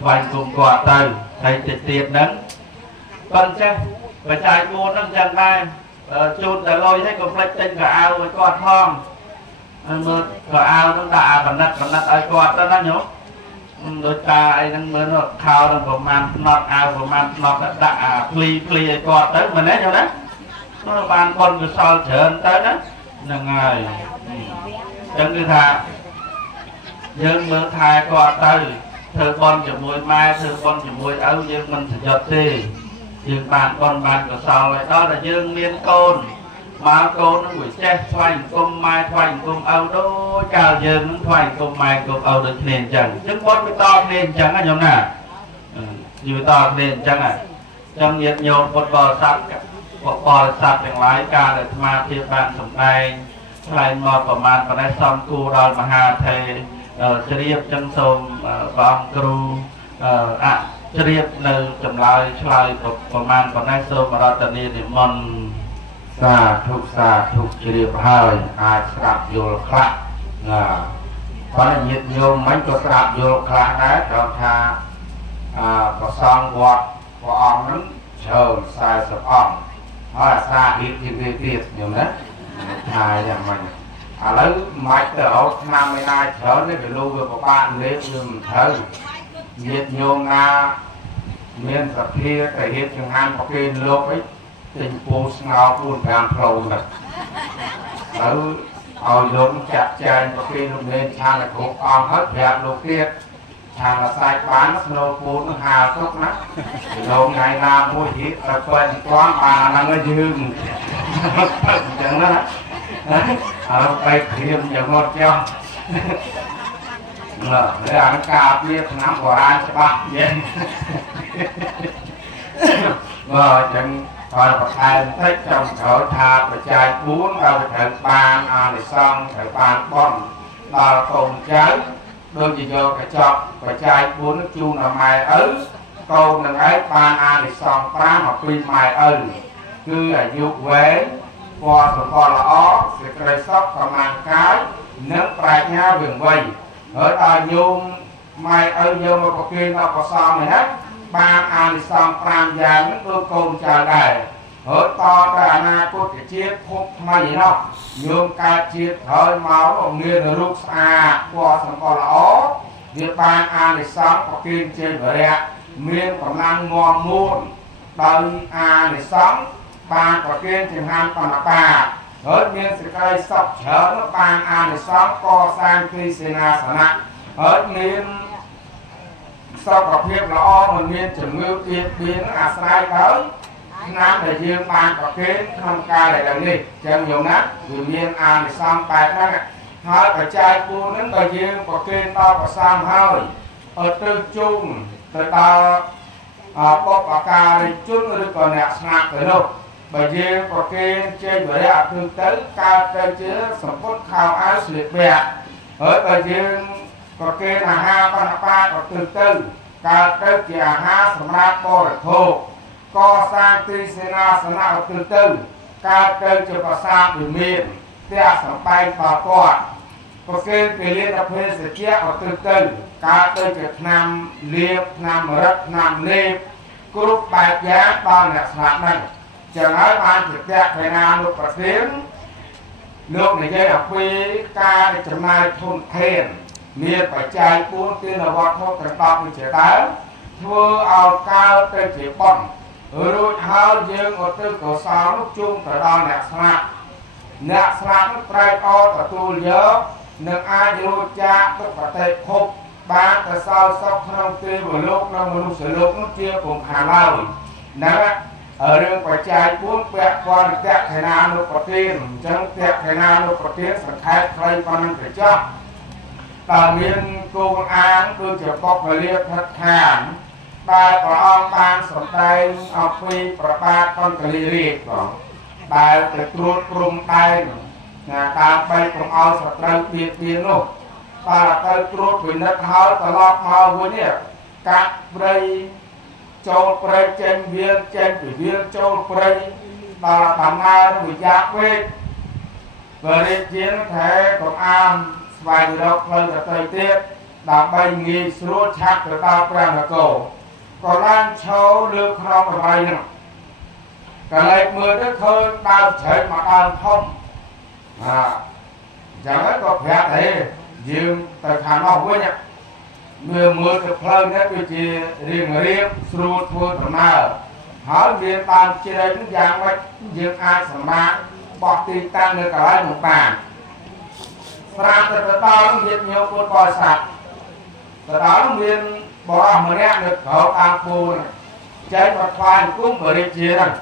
ថ្វាយបង្គំគាត់ទៅហើយទៀតហ្នឹងប៉ុន្តែបច្ច័យ4ហ្នឹងចឹងដែរជូនតែលុយឲ្យកុំភ្លេចទិញកៅអៅឲ្យគាត់ផងមើលកៅអៅហ្នឹងដាក់អាបណ្ឌិតឲ្យគាត់ទៅណាញោមដូចតាអីហ្នឹងមើលខោហ្នឹងប្រហែលផ្នត់អាវប្រហែលផ្នត់ដាក់អាភ្លីឲ្យគាត់ទៅមែនទេញោមណាបានបុណ្យកុសលច្រើនទៅណាហ្នឹងហើយអញ្ចឹងគឺថាយើងមើលថែគាត់ទៅធ្វើបុណ្យជាមួយម៉ែធ្វើបុណ្យជាមួយឪយើងមិនប្រយុទ្ធទេយើងបានបុណ្យបានកុសលហើយដល់តែយើងមានកូនមកកូននឹងវាចេះថ្វាយបង្គំម៉ែថ្វាយបង្គំឪដូចកាលយើងនឹងថ្វាយបង្គំម៉ែបង្គំឪដូចគ្នាអញ្ចឹងអញ្ចឹងបុណ្យវាតគ្នាអញ្ចឹងណាញោមណាយូរតគ្នាអញ្ចឹងហើយអញ្ចឹងញាតិញោមពុទ្ធបរិស័ទទាំងឡាយការដែលអាត្មាភាពបានសម្ដែងឆ្លៃមកប្រមាណប៉ុណ្ណេះសំគូដល់មហាថេជ្រាបចឹងសូមព្រះអង្គគ្រូជ្រាបនៅចម្លើយឆ្លើយប្រមាណប៉ុណ្ណេះសូមរតនានិមន្តសាធុជ្រាបហើយអាចស្ដាប់យល់ខ្លះប៉ុន្តែញាតិញោមមិនក៏ស្ដាប់យល់ខ្លះដែរគាត់ថាប្រសងវត្តព្រះអង្គនឹងច្រើន40អង្គហើយអាសាទៀតញោមណាថាយ៉ាងម៉េចឥឡូវមិនទៅរកឆ្នាំឯណាច្រើននេះវាលោកវាពិបាកលេខវាមិនត្រូវញាតិញោមណាមានសភាតែហេតុចង្ហាន់ប្រគេនលោកអីទិញពូស្ងោ4-5ផ្លូវទៅហើយឲ្យលោកចាក់ចែងប្រគេនលោកនេនឆានគ្រប់អង្គហើយប្រាប់លោកទៀតឆានសាច់បានស្នូលពូននឹងហាលទុកណាលោកថ្ងៃណាមួយទៀតទៅពេញគាត់បានអាហ្នឹងយើងអញ្ចឹងណាហើយไปគ្រាមយ៉ាងងត់ចោះហើយអាការពារឆ្នាំបុរាណច្បាស់យ៉ាងបើអញ្ចឹងបើបន្ថែមតិចចំក្រោយថាបច្ច័យ4ដល់ត្រូវបានអានិសង្ឃត្រូវបានបន់ដល់កូនចៅដូចជាយកកញ្ចក់បច្ច័យ4នឹងជូនដល់ម៉ែឪកូននឹងឯងបានអានិសង្ឃ5មកពីម៉ែឪគឺអាយុវែងពណ៌សម្បល់ល្អសេចក្តីសុខកម្លាំងកាយនិងប្រាជ្ញាវាងវៃហើយដល់ញោមម៉ែឪយកមកប្រគេនដល់ព្រះសង្ឃនេះណាបានអានិសង្ឃ5យ៉ាងនឹងដូចកូនចៅដែរហើយតទៅអនាគតជាតិភពថ្មីនោះញោមកើតជាតិហើយមកមានរូបស្អាតពណ៌សម្បល់ល្អវាបានអានិសង្ឃប្រគេនជ័យវរៈមានកម្លាំងងាប់មួនដោយអានិសង្ឃបានប្រគេនចង្ហាន់បណ្ឌបាហើយមានសេចក្តីសុខច្រើនបានអានិសង្ឃកសាងទីសេនាសនៈហើយមានសុខភាពល្អមិនមានជំងឺបៀតបៀនអាស្រ័យដល់ឆ្នាំដែលយើងបានប្រគេនក្នុងកាលដែលនេះចឹងយល់ណាវាមានអានិសង្ឃបែបហ្នឹងហើយបច្ច័យ4ហ្នឹងក៏យើងប្រគេនដល់ព្រះសង្ឃហើយឲ្យទៅជុំទៅដល់បុព្វការីជនឬក៏អ្នកស្នាក់ទៅនោះបើយើងប្រគេនជ័យវរៈគឺទៅកើតទៅជាសម្ពុតខោអាវស្លៀកពាក់ហើយបើយើងប្រគេនអាហារបណ្ឌបាក៏ទៅកើតទៅជាអាហារសម្រាប់បរិភោគកសាងទីសេនាសនៈទៅកើតទៅជាប្រាសាទវិមានផ្ទះសម្បែងផលគាត់ប្រគេនពលិទ្ធភេសជ្ជៈទៅកើតទៅជាឆ្នាំលាបឆ្នាំរឹកឆ្នាំលេបគ្រប់បែបយ៉ាងដល់អ្នកស្លាប់ហ្នឹងចឹងហើយបានជាតេខេណាលោកប្រធានលោកនិយាយអំពីការចំណាយធនធានមានបច្ច័យ4ទានវត្ថុត្រកប់វិជាដើមធ្វើឲ្យកើតទៅជាបុណ្យរួចហើយយើងឧទ្ទិសកុសលនោះជូនទៅដល់អ្នកស្លាប់នោះត្រេកអរទទួលយកនឹងអាចរួចចាកទុក្ខបភពបានទៅសោយសុខក្នុងទេវលោកនិងមនុស្សលោកនោះជាពុំខានឡើយណារឿងបច្ច័យ4ពាក់ព័ន្ធតេខេណានុប្រធានអញ្ចឹងតេខេណានុប្រធានសង្ខេបខ្លីប៉ុណ្ណឹងទៅចុះតែមានគោលអាងគឺជាបុព្វលាភដ្ឋានដែលព្រះអង្គបានសម្ដែងអំពីប្របាទកុណ្កលីរាជដែលទៅត្រួតព្រំដែន តាមបីកុំឲ្យសត្រូវបៀតបៀននោះបាទទៅត្រួតពិនិត្យហើយត្រឡប់មកវិញនេះកាត់ព្រៃចូលព្រៃចេញវាចេញពីវាចូលព្រៃដល់ដំណើរវិយាពេកបរិជាថែកុំអានស្វែងរកផ្លូវទៅទៀតដើម្បីងាយស្រួលឆាប់ទៅដល់ព្រះនគរក៏ឡើងឈរលើក្នុងប្រវៃហ្នឹងកលែកមើលទៅឃើញដើមជ្រែកមកដើមធំចឹងហើយក៏ប្រាប់ទេយើងទៅខាងនោះវិញមើលទៅផ្លូវនេះវាជារៀបស្រួលធ្វើដំណើរហើយមានបានជ្រែកនឹងយ៉ាងម៉េចយើងអាចសម្រាប់បោះទីតាំងនៅកន្លែងនោះបានស្រាប់ទៅដល់មានញោមពុទ្ធបរិស័ទទៅដល់មានបរិសម្នាក់នៅក្រៅតាមពូនចេញមកថ្វាយគុំបរិជាហ្នឹង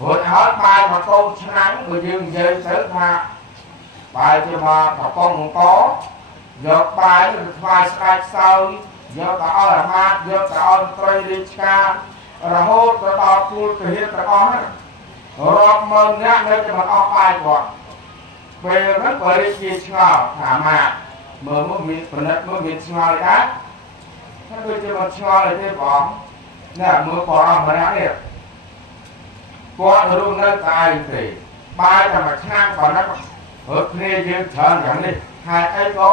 រួចហើយបាយមកកូនឆ្នាំងបើយើងនិយាយទៅថាបាយជាមកកំប៉ុងអង្គយកបាយទៅថ្វាយស្ដេចសោយយកទៅឲ្យអាមាត្យយកទៅឲ្យត្រីរាជការរហូតទៅដល់ពូលទាហានទាំងអស់ហ្នឹងរាប់ម៉ឺននាក់នៅតែមិនអស់បាយគាត់ពេលហ្នឹងបរិជាឆ្ងល់ថាអាមាត្យមើលមកមានប្រណិតមកមានឆ្ងល់ដែរថាដូចជាមិនឆ្ងល់ទេបងណែមើលបរិសម្នាក់នេះគាត់រស់នៅតែឯងទេបាយតែមួយឆ្នាំប៉ុណ្ណឹងព្រោះគ្នាយើងច្រើនយ៉ាងនេះហេតុអីក៏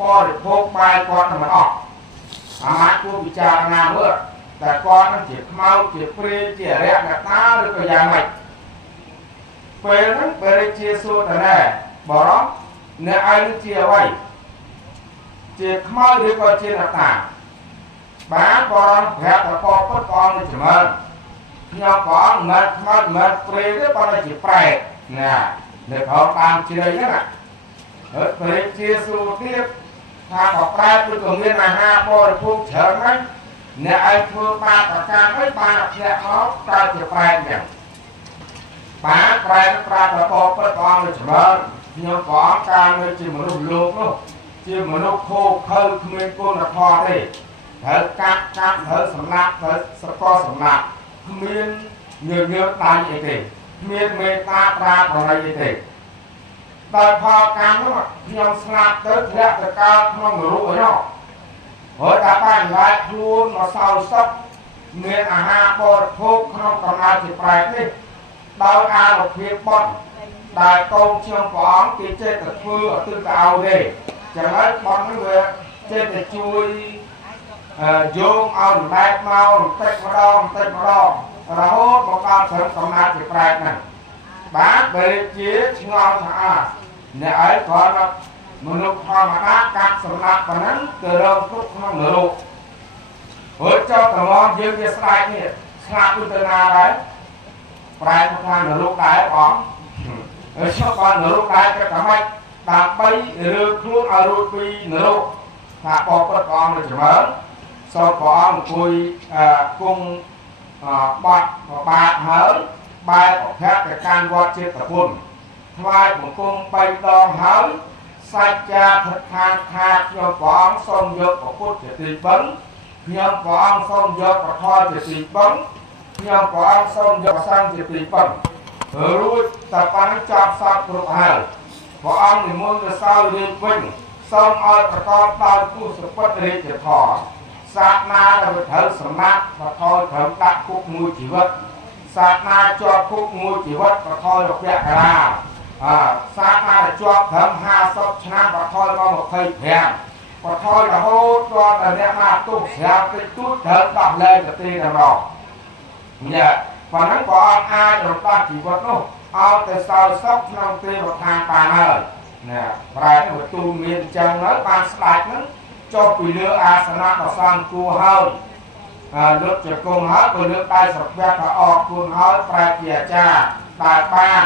បរិភោគបាយគាត់មិនអស់អាមាត្យគួរពិចារណាមើលតែគាត់នឹងជាខ្មោចជាព្រាយជាអរិយអ្នកតាឬក៏យ៉ាងម៉េចពេលហ្នឹងបរិជាសួរតើណែបរោះអ្នកឯងនឹងជាអ្វីជាខ្មោចឬក៏ជាអ្នកតាបានបរោះប្រាប់តែពោពុតព្រះអង្គនឹងចម្រើនខ្ញុំព្រះអង្គមិនខ្មោចមិនព្រាយទេប៉ុន្តែជាប្រែតណានៅក្នុងតាមជ្រៃហ្នឹងហើយបរិជាសួរទៀតថាក៏ប្រែតឬក៏មានអាហារបរិភោគច្រើនហ្នឹងអ្នកឯងធ្វើបាបប្រការអីបានធ្លាក់មកកើតជាប្រែតចឹងបានប្រែតប្រាប់ដល់ពោពុតព្រះអង្គនឹងចម្រើនខ្ញុំព្រះអង្គកាលនៅជាមនុស្សលោកនោះជាមនុស្សខូខើគ្មានគុណធម៌ទេត្រូវកាត់ត្រូវសម្លាប់ត្រូវសកលសម្លាប់គ្មានញើសដៃអីទេគ្មានមេត្តាប្រាថ្នាអីទេដោយផលកម្មនោះខ្ញុំស្លាប់ទៅធ្លាក់ទៅកើតក្នុងនរកឯណោះហើយតែបានឡាយខ្លួនមកសោយសុខមានអាហារបរិភោគក្នុងកំណើតជាប្រែតនេះដោយអារភាពបត់ដែលកូនខ្ញុំព្រះអង្គគេចេះតែធ្វើអត់ទិញទៅឲ្យទេចឹងហើយបត់នេះវាចេះតែជួយយោងឲ្យម្លែកមកបន្តិចម្ដងរហូតមកដល់ត្រឹមកំណើតជាប្រែតហ្នឹងបាទបរិជាឆ្ងល់ថាអ្នកឯងគាត់មនុស្សធម្មតាកាត់សម្លាប់ប៉ុណ្ណឹងទៅរងទុកក្នុងនរកហើយចោលត្រឡប់យើងវាស្ដាយនេះស្លាប់ទៅណាដែរប្រែទៅខាងនរកដែរបងហើយចោលបាននរកដែរក៏ថាម៉េចដើម្បីរើខ្លួនឲ្យរួចពីនរកថាបបិទ្ធព្រះអង្គនឹងចម្រើនសូមព្រះអង្គអង្គុយគង់បាត់បាទហើយបែរប្រភពទៅកាន់វត្តចិត្តពុទ្ធថ្វាយបង្គំ3ដងហើយសច្ចាធិដ្ឋានថាខ្ញុំព្រះអង្គសូមយកព្រះពុទ្ធជាទីពឹងខ្ញុំព្រះអង្គសូមយកព្រះធម៌ជាទីពឹងខ្ញុំព្រះអង្គសូមយកព្រះសង្ឃជាទីពឹងរួចតែប៉ុណ្ណឹងចប់សពគ្រប់ហើយព្រះអង្គនិមន្តទៅសោយរាជវិញសូមឲ្យប្រកបដោយគុណសុពិតរាជធម៌សាសនាដែលត្រូវសម្លាប់ប្រថយត្រូវដាក់គុកមួយជីវិតសាសនាជាប់គុកមួយជីវិតប្រថយរពៈកាលាសាសនាដែលជាប់ត្រឹម50ឆ្នាំប្រថយមក25ប្រថយរហូតដល់តែអ្នកណាទុកស្រាប់តិចតួចត្រូវដោះលែងទៅទីទាំងនោះញ៉ាប៉ុណ្ណឹងព្រះអង្គអាចរំដោះជីវិតនោះឲ្យទៅសោយសុខក្នុងទេវឋានបានហើយណាប្រែទៅទូលមានអញ្ចឹងហើយបានស្ដេចហ្នឹងចុះពីលើអាសនៈដ៏សង្ឃគួរហើយលើកជង្គង់ហើយក៏លើកដៃស្រពាក់ថាអរគុណហើយប្រែជាអាចារ្យដែលបាន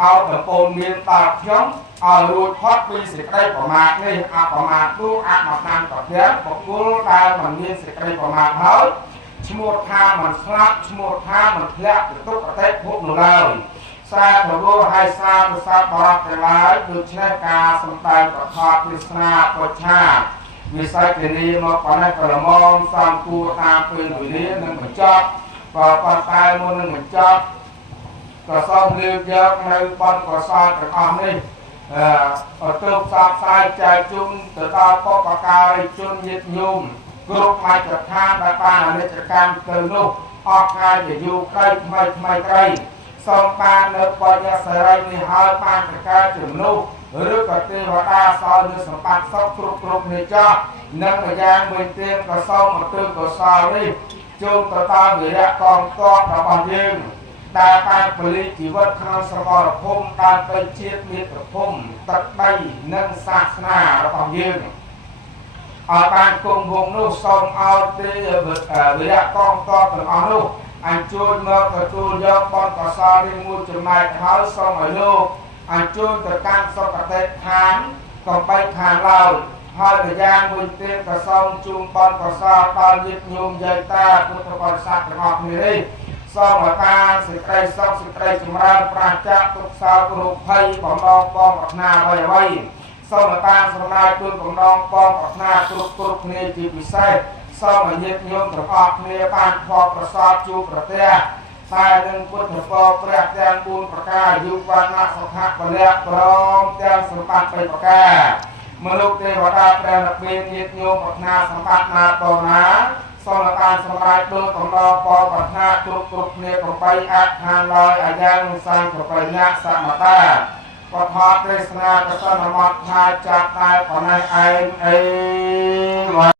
ឲ្យប្រពន្ធមានដល់ខ្ញុំឲ្យរួចផុតពីសេចក្តីប្រមាទនេះអប្រមាទទូអមតាំងប្រភពបុគ្គលដែលមិនមានសេចក្តីប្រមាទហើយឈ្មោះថាមិនស្លាប់ឈ្មោះថាមិនធ្លាក់ទៅទុក្ខអតិភពនោះឡើយសាធុហើយសាធុសពបរតទាំងឡាយដូច្នេះការសម្ដែងប្រខតទេសនាពុច្ឆាវិស័យគនីមកប៉ុណ្ណេះប្រមងសំគួរតាមពេលវេលានឹងបញ្ចប់ក៏ប៉ុន្តែមុននឹងបញ្ចប់ ក៏សូមលើកយកនៅបនកសលទាំងអស់នេះទៅផ្សព្វផ្សាយចែកជូនទៅដល់បុព្វការីជនញាតិញោមគ្រប់មជ្ឈដ្ឋានដែលបានអនិច្ចកម្មទៅនោះអស់ថ្ងៃជាយូរក្តីថ្មីក្តីសូមបាននៅបញ្ញសេរីនេះហើយបានប្រកាសជំនួសឬក៏ទេវតាសល់នូវសម្បត្តិសុខគ្រប់នេះចោះនិងម្យ៉ាងវិញទៀតក៏សូមឧទ្ទិសកុសលនេះជូនទៅដល់វីរៈកងទ័ពរបស់យើងដែលបានពលីជីវិតក្នុងសមរភូមិតាមទៅជាតិមាតុភូមិទឹកដីនិងសាសនារបស់យើងឲ្យបានគង់វង្សនោះសូមឲ្យទេវីរៈកងទ័ពទាំងអស់នោះអញ្ជើញមកទទួលយកបនកសលនេះមួយចំណែកហើយសូមឲ្យលោកអញ្ជើញទៅកាន់សុគតិឋានកំបីខាងឡើយហើយម្យ៉ាងមួយទៀតក៏សូមជូនបនកសលដល់ញាតិញោមយាយតាពុទ្ធបរិស័ទទាំងអស់គ្នានេះសូមឲ្យបានសេចក្តីសុខសេចក្តីចម្រើនប្រាសចាកទុក្ខសោករោគភ័យបំណងបងប្រាថ្នាអ្វីសូមឲ្យបានសំណាយជូនបំណងបងប្រាថ្នាគ្រប់គ្នាជាពិសេសសូមឲ្យញាតិញោមទាំងអស់គ្នាបានខកប្រសពជួបប្រទះតែនឹងពុទ្ធពរព្រះទាំង4ប្រការយុវណៈសុខៈពលៈព្រមទាំងសម្បត្តិ3ប្រការមនុស្សទេវតាព្រះនិព្វានញាតិញោមប្រាថ្នាសម្បត្តិណាតណាសូមបានសម្រេចដូចកំណងបងប្រាថ្នាគ្រប់គ្នាប្របីអខានឡើយអាយ៉ាងសង្ឃប្របីញៈសមតាបថទេសនាកសនមតថាចាត់តែប៉ុណ្ណេះឯង